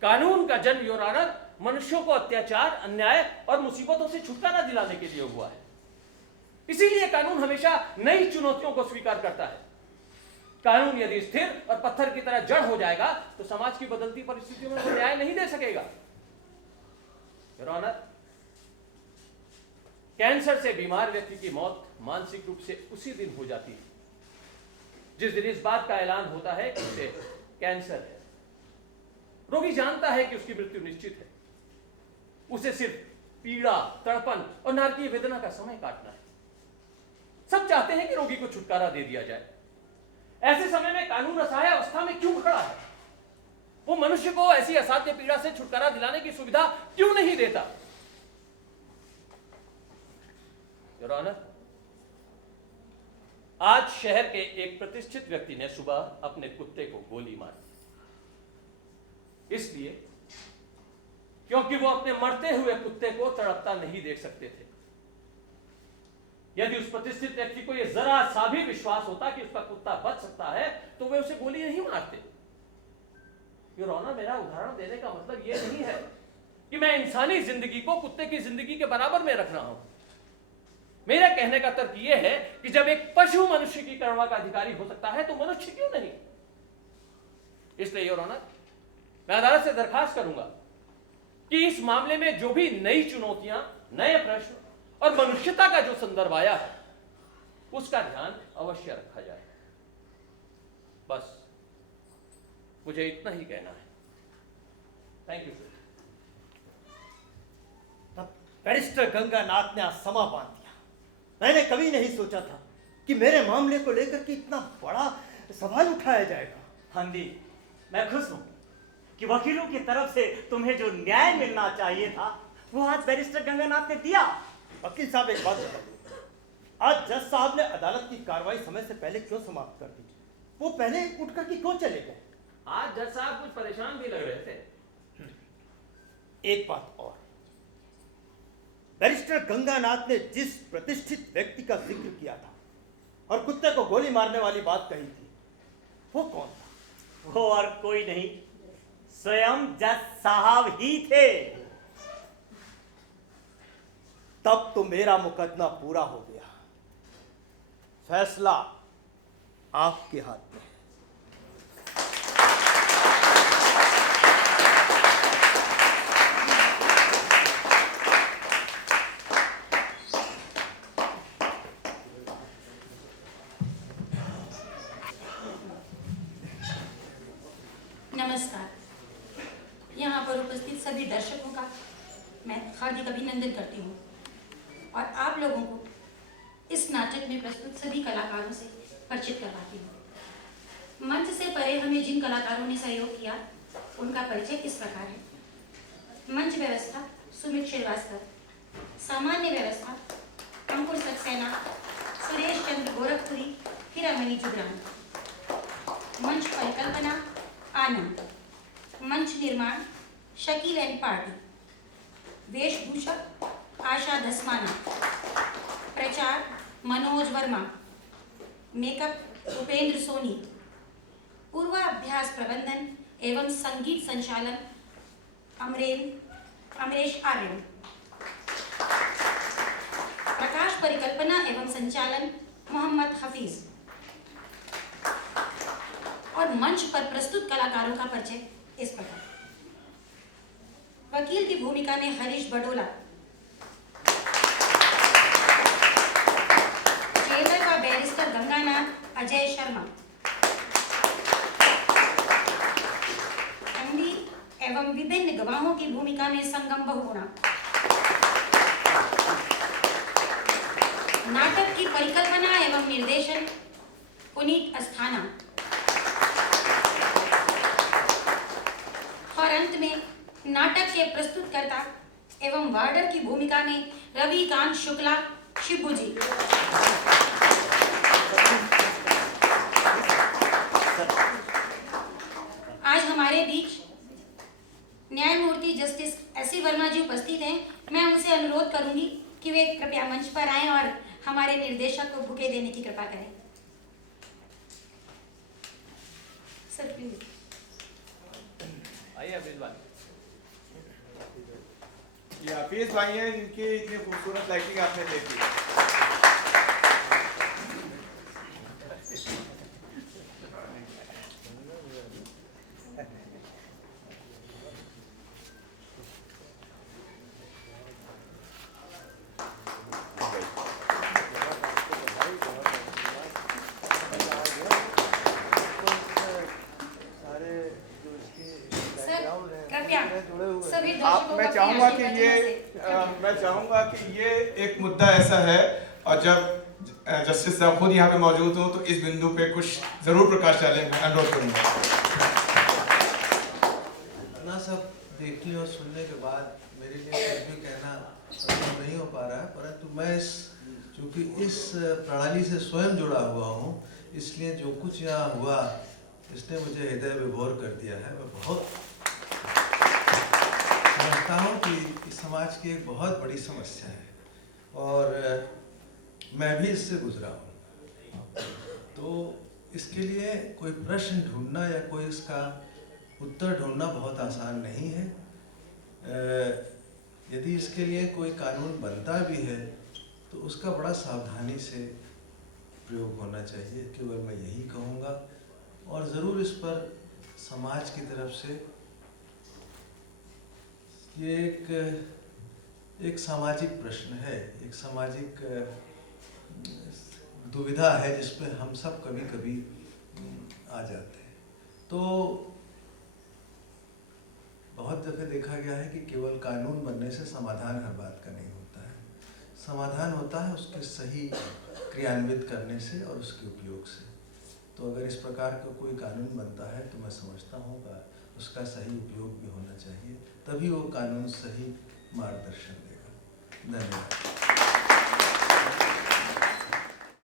कानून का जन्म योर ऑनर मनुष्यों को अत्याचार, अन्याय और मुसीबतों से छुटकारा दिलाने के लिए हुआ है। इसीलिए कानून हमेशा नई चुनौतियों को स्वीकार करता है। कानून यदि स्थिर और पत्थर की तरह जड़ हो जाएगा तो समाज की बदलती परिस्थितियों में वो न्याय नहीं दे सकेगा। योर ऑनर, कैंसर से बीमार व्यक्ति की मौत मानसिक रूप से उसी दिन हो जाती है जिस दिन इस बात का ऐलान होता है कि उसे कैंसर है। रोगी जानता है कि उसकी मृत्यु निश्चित है। उसे सिर्फ पीड़ा, तड़पन और नारकीय वेदना का समय काटना है। सब चाहते हैं कि रोगी को छुटकारा दे दिया जाए। ऐसे समय में कानून असहाय अवस्था में क्यों खड़ा है? वो मनुष्य को ऐसी असाध्य पीड़ा से छुटकारा दिलाने की सुविधा क्यों नहीं देता? योर ऑनर, आज शहर के एक प्रतिष्ठित व्यक्ति ने सुबह अपने कुत्ते को गोली मार दी, इसलिए क्योंकि वो अपने मरते हुए कुत्ते को तड़पता नहीं देख सकते थे। यदि उस प्रतिष्ठित व्यक्ति को यह जरा सा भी विश्वास होता कि उसका कुत्ता बच सकता है तो वे उसे गोली नहीं मारते। योर ऑनर, मेरा उदाहरण देने का मतलब यह नहीं है कि मैं इंसानी जिंदगी को कुत्ते की जिंदगी के बराबर में रख रहा हूं। मेरा कहने का तर्क यह है कि जब एक पशु मनुष्य की करुणा का अधिकारी हो सकता है तो मनुष्य क्यों नहीं? इसलिए योर ऑनर, मैं अदालत से दरखास्त करूंगा कि इस मामले में जो भी नई चुनौतियां, नए प्रश्न और मनुष्यता का जो संदर्भ आया है उसका ध्यान अवश्य रखा जाए। बस मुझे इतना ही कहना है। Thank you sir. Barrister Ganganath ने आज समा बांध दिया। मैंने कभी नहीं सोचा था कि मेरे मामले को लेकर के इतना बड़ा सवाल उठाया जाएगा। फंदी, मैं खुश हूं कि वकीलों की तरफ से तुम्हें जो न्याय मिलना चाहिए था वो आज बैरिस्टर गंगानाथ ने दिया। वकील साहब, एक बात बताइए, आज जज साहब ने अदालत की कार्रवाई समय से पहले क्यों समाप्त कर दी? वो पहले उठ करके क्यों चले गए? आज जज साहब कुछ परेशान भी लग रहे थे। एक बात और, बैरिस्टर गंगानाथ ने जिस प्रतिष्ठित व्यक्ति का जिक्र किया था और कुत्ते को गोली मारने वाली बात कही थी, वो कौन था? वो और कोई नहीं, स्वयं जज साहब ही थे। तब तो मेरा मुकदमा पूरा हो गया। फैसला आपके हाथ में है। नमस्कार। यहाँ पर उपस्थित सभी दर्शकों का मैं हार्दिक अभिनंदन करती हूँ और आप लोगों को इस नाटक में प्रस्तुत सभी कलाकारों से परिचित करवाती हूँ। मंच से परे हमें जिन कलाकारों ने सहयोग किया उनका परिचय इस प्रकार है। मंच व्यवस्था सुमित श्रीवास्तव, सामान्य व्यवस्था अंकुर सक्सेना, सुरेश चंद्र गोरखपुरी, हीरामणि जुगरान। मंच परिकल्पना आनंद, मंच निर्माण शकील एंड पार्टी, वेशभूषा आशा धस्माना, प्रचार मनोज वर्मा, मेकअप उपेंद्र सोनी, पूर्वाभ्यास प्रबंधन एवं संगीत संचालन अमरेश आर्य, प्रकाश परिकल्पना एवं संचालन मोहम्मद हफीज। और मंच पर प्रस्तुत कलाकारों का परिचय इस प्रकार। वकील की भूमिका में हरीश बडोला, जेलर का बैरिस्टर गंगानाथ अजय शर्मा, एमडी एवं विभिन्न गवाहों की भूमिका में संगम बहुगुणा। नाटक की परिकल्पना एवं निर्देशन पुनीत अस्थाना। और अंत में नाटक के प्रस्तुतकर्ता एवं वार्डर की भूमिका में रविकांत शुक्ला शिबू जी। आज हमारे बीच न्यायमूर्ति जस्टिस एस.सी. वर्मा जी उपस्थित हैं। मैं उनसे अनुरोध करूंगी कि वे कृपया मंच पर आएं और हमारे निर्देशक को बुके देने की कृपा करें। सर प्लीज आइए हफीज भाई। ये हफीज भाई हैं जिनकी इतनी खूबसूरत लाइटिंग आपने देखी। मैं चाहूँगा कि ये एक मुद्दा ऐसा है और जब जस्टिस साहब खुद यहाँ पे मौजूद हो तो इस बिंदु पे कुछ जरूर प्रकाश डालें, मैं अनुरोध करूँगा। इतना सब देखने और सुनने के बाद मेरे लिए कुछ भी कहना संभव नहीं हो पा रहा है, परंतु मैं चूँकि इस प्रणाली से स्वयं जुड़ा हुआ हूँ, इसलिए जो कुछ यहाँ हुआ इसने मुझे हृदय विभोर कर दिया है। मैं बहुत समझता हूँ कि समाज की एक बहुत बड़ी समस्या है और मैं भी इससे गुजरा हूँ। तो इसके लिए कोई प्रश्न ढूंढना या कोई इसका उत्तर ढूंढना बहुत आसान नहीं है। यदि इसके लिए कोई कानून बनता भी है तो उसका बड़ा सावधानी से प्रयोग होना चाहिए, केवल मैं यही कहूँगा। और ज़रूर इस पर समाज की तरफ से ये एक सामाजिक प्रश्न है, एक सामाजिक दुविधा है जिसमें हम सब कभी कभी आ जाते हैं। तो बहुत दफ़े देखा गया है कि केवल कानून बनने से समाधान हर बात का नहीं होता। समाधान होता है उसके सही क्रियान्वित करने से और उसके उपयोग से। तो अगर इस प्रकार का कोई कानून बनता है तो मैं समझता हूँ कि उसका सही उपयोग भी होना चाहिए, तभी वो कानून सही मार्गदर्शन देगा। धन्यवाद।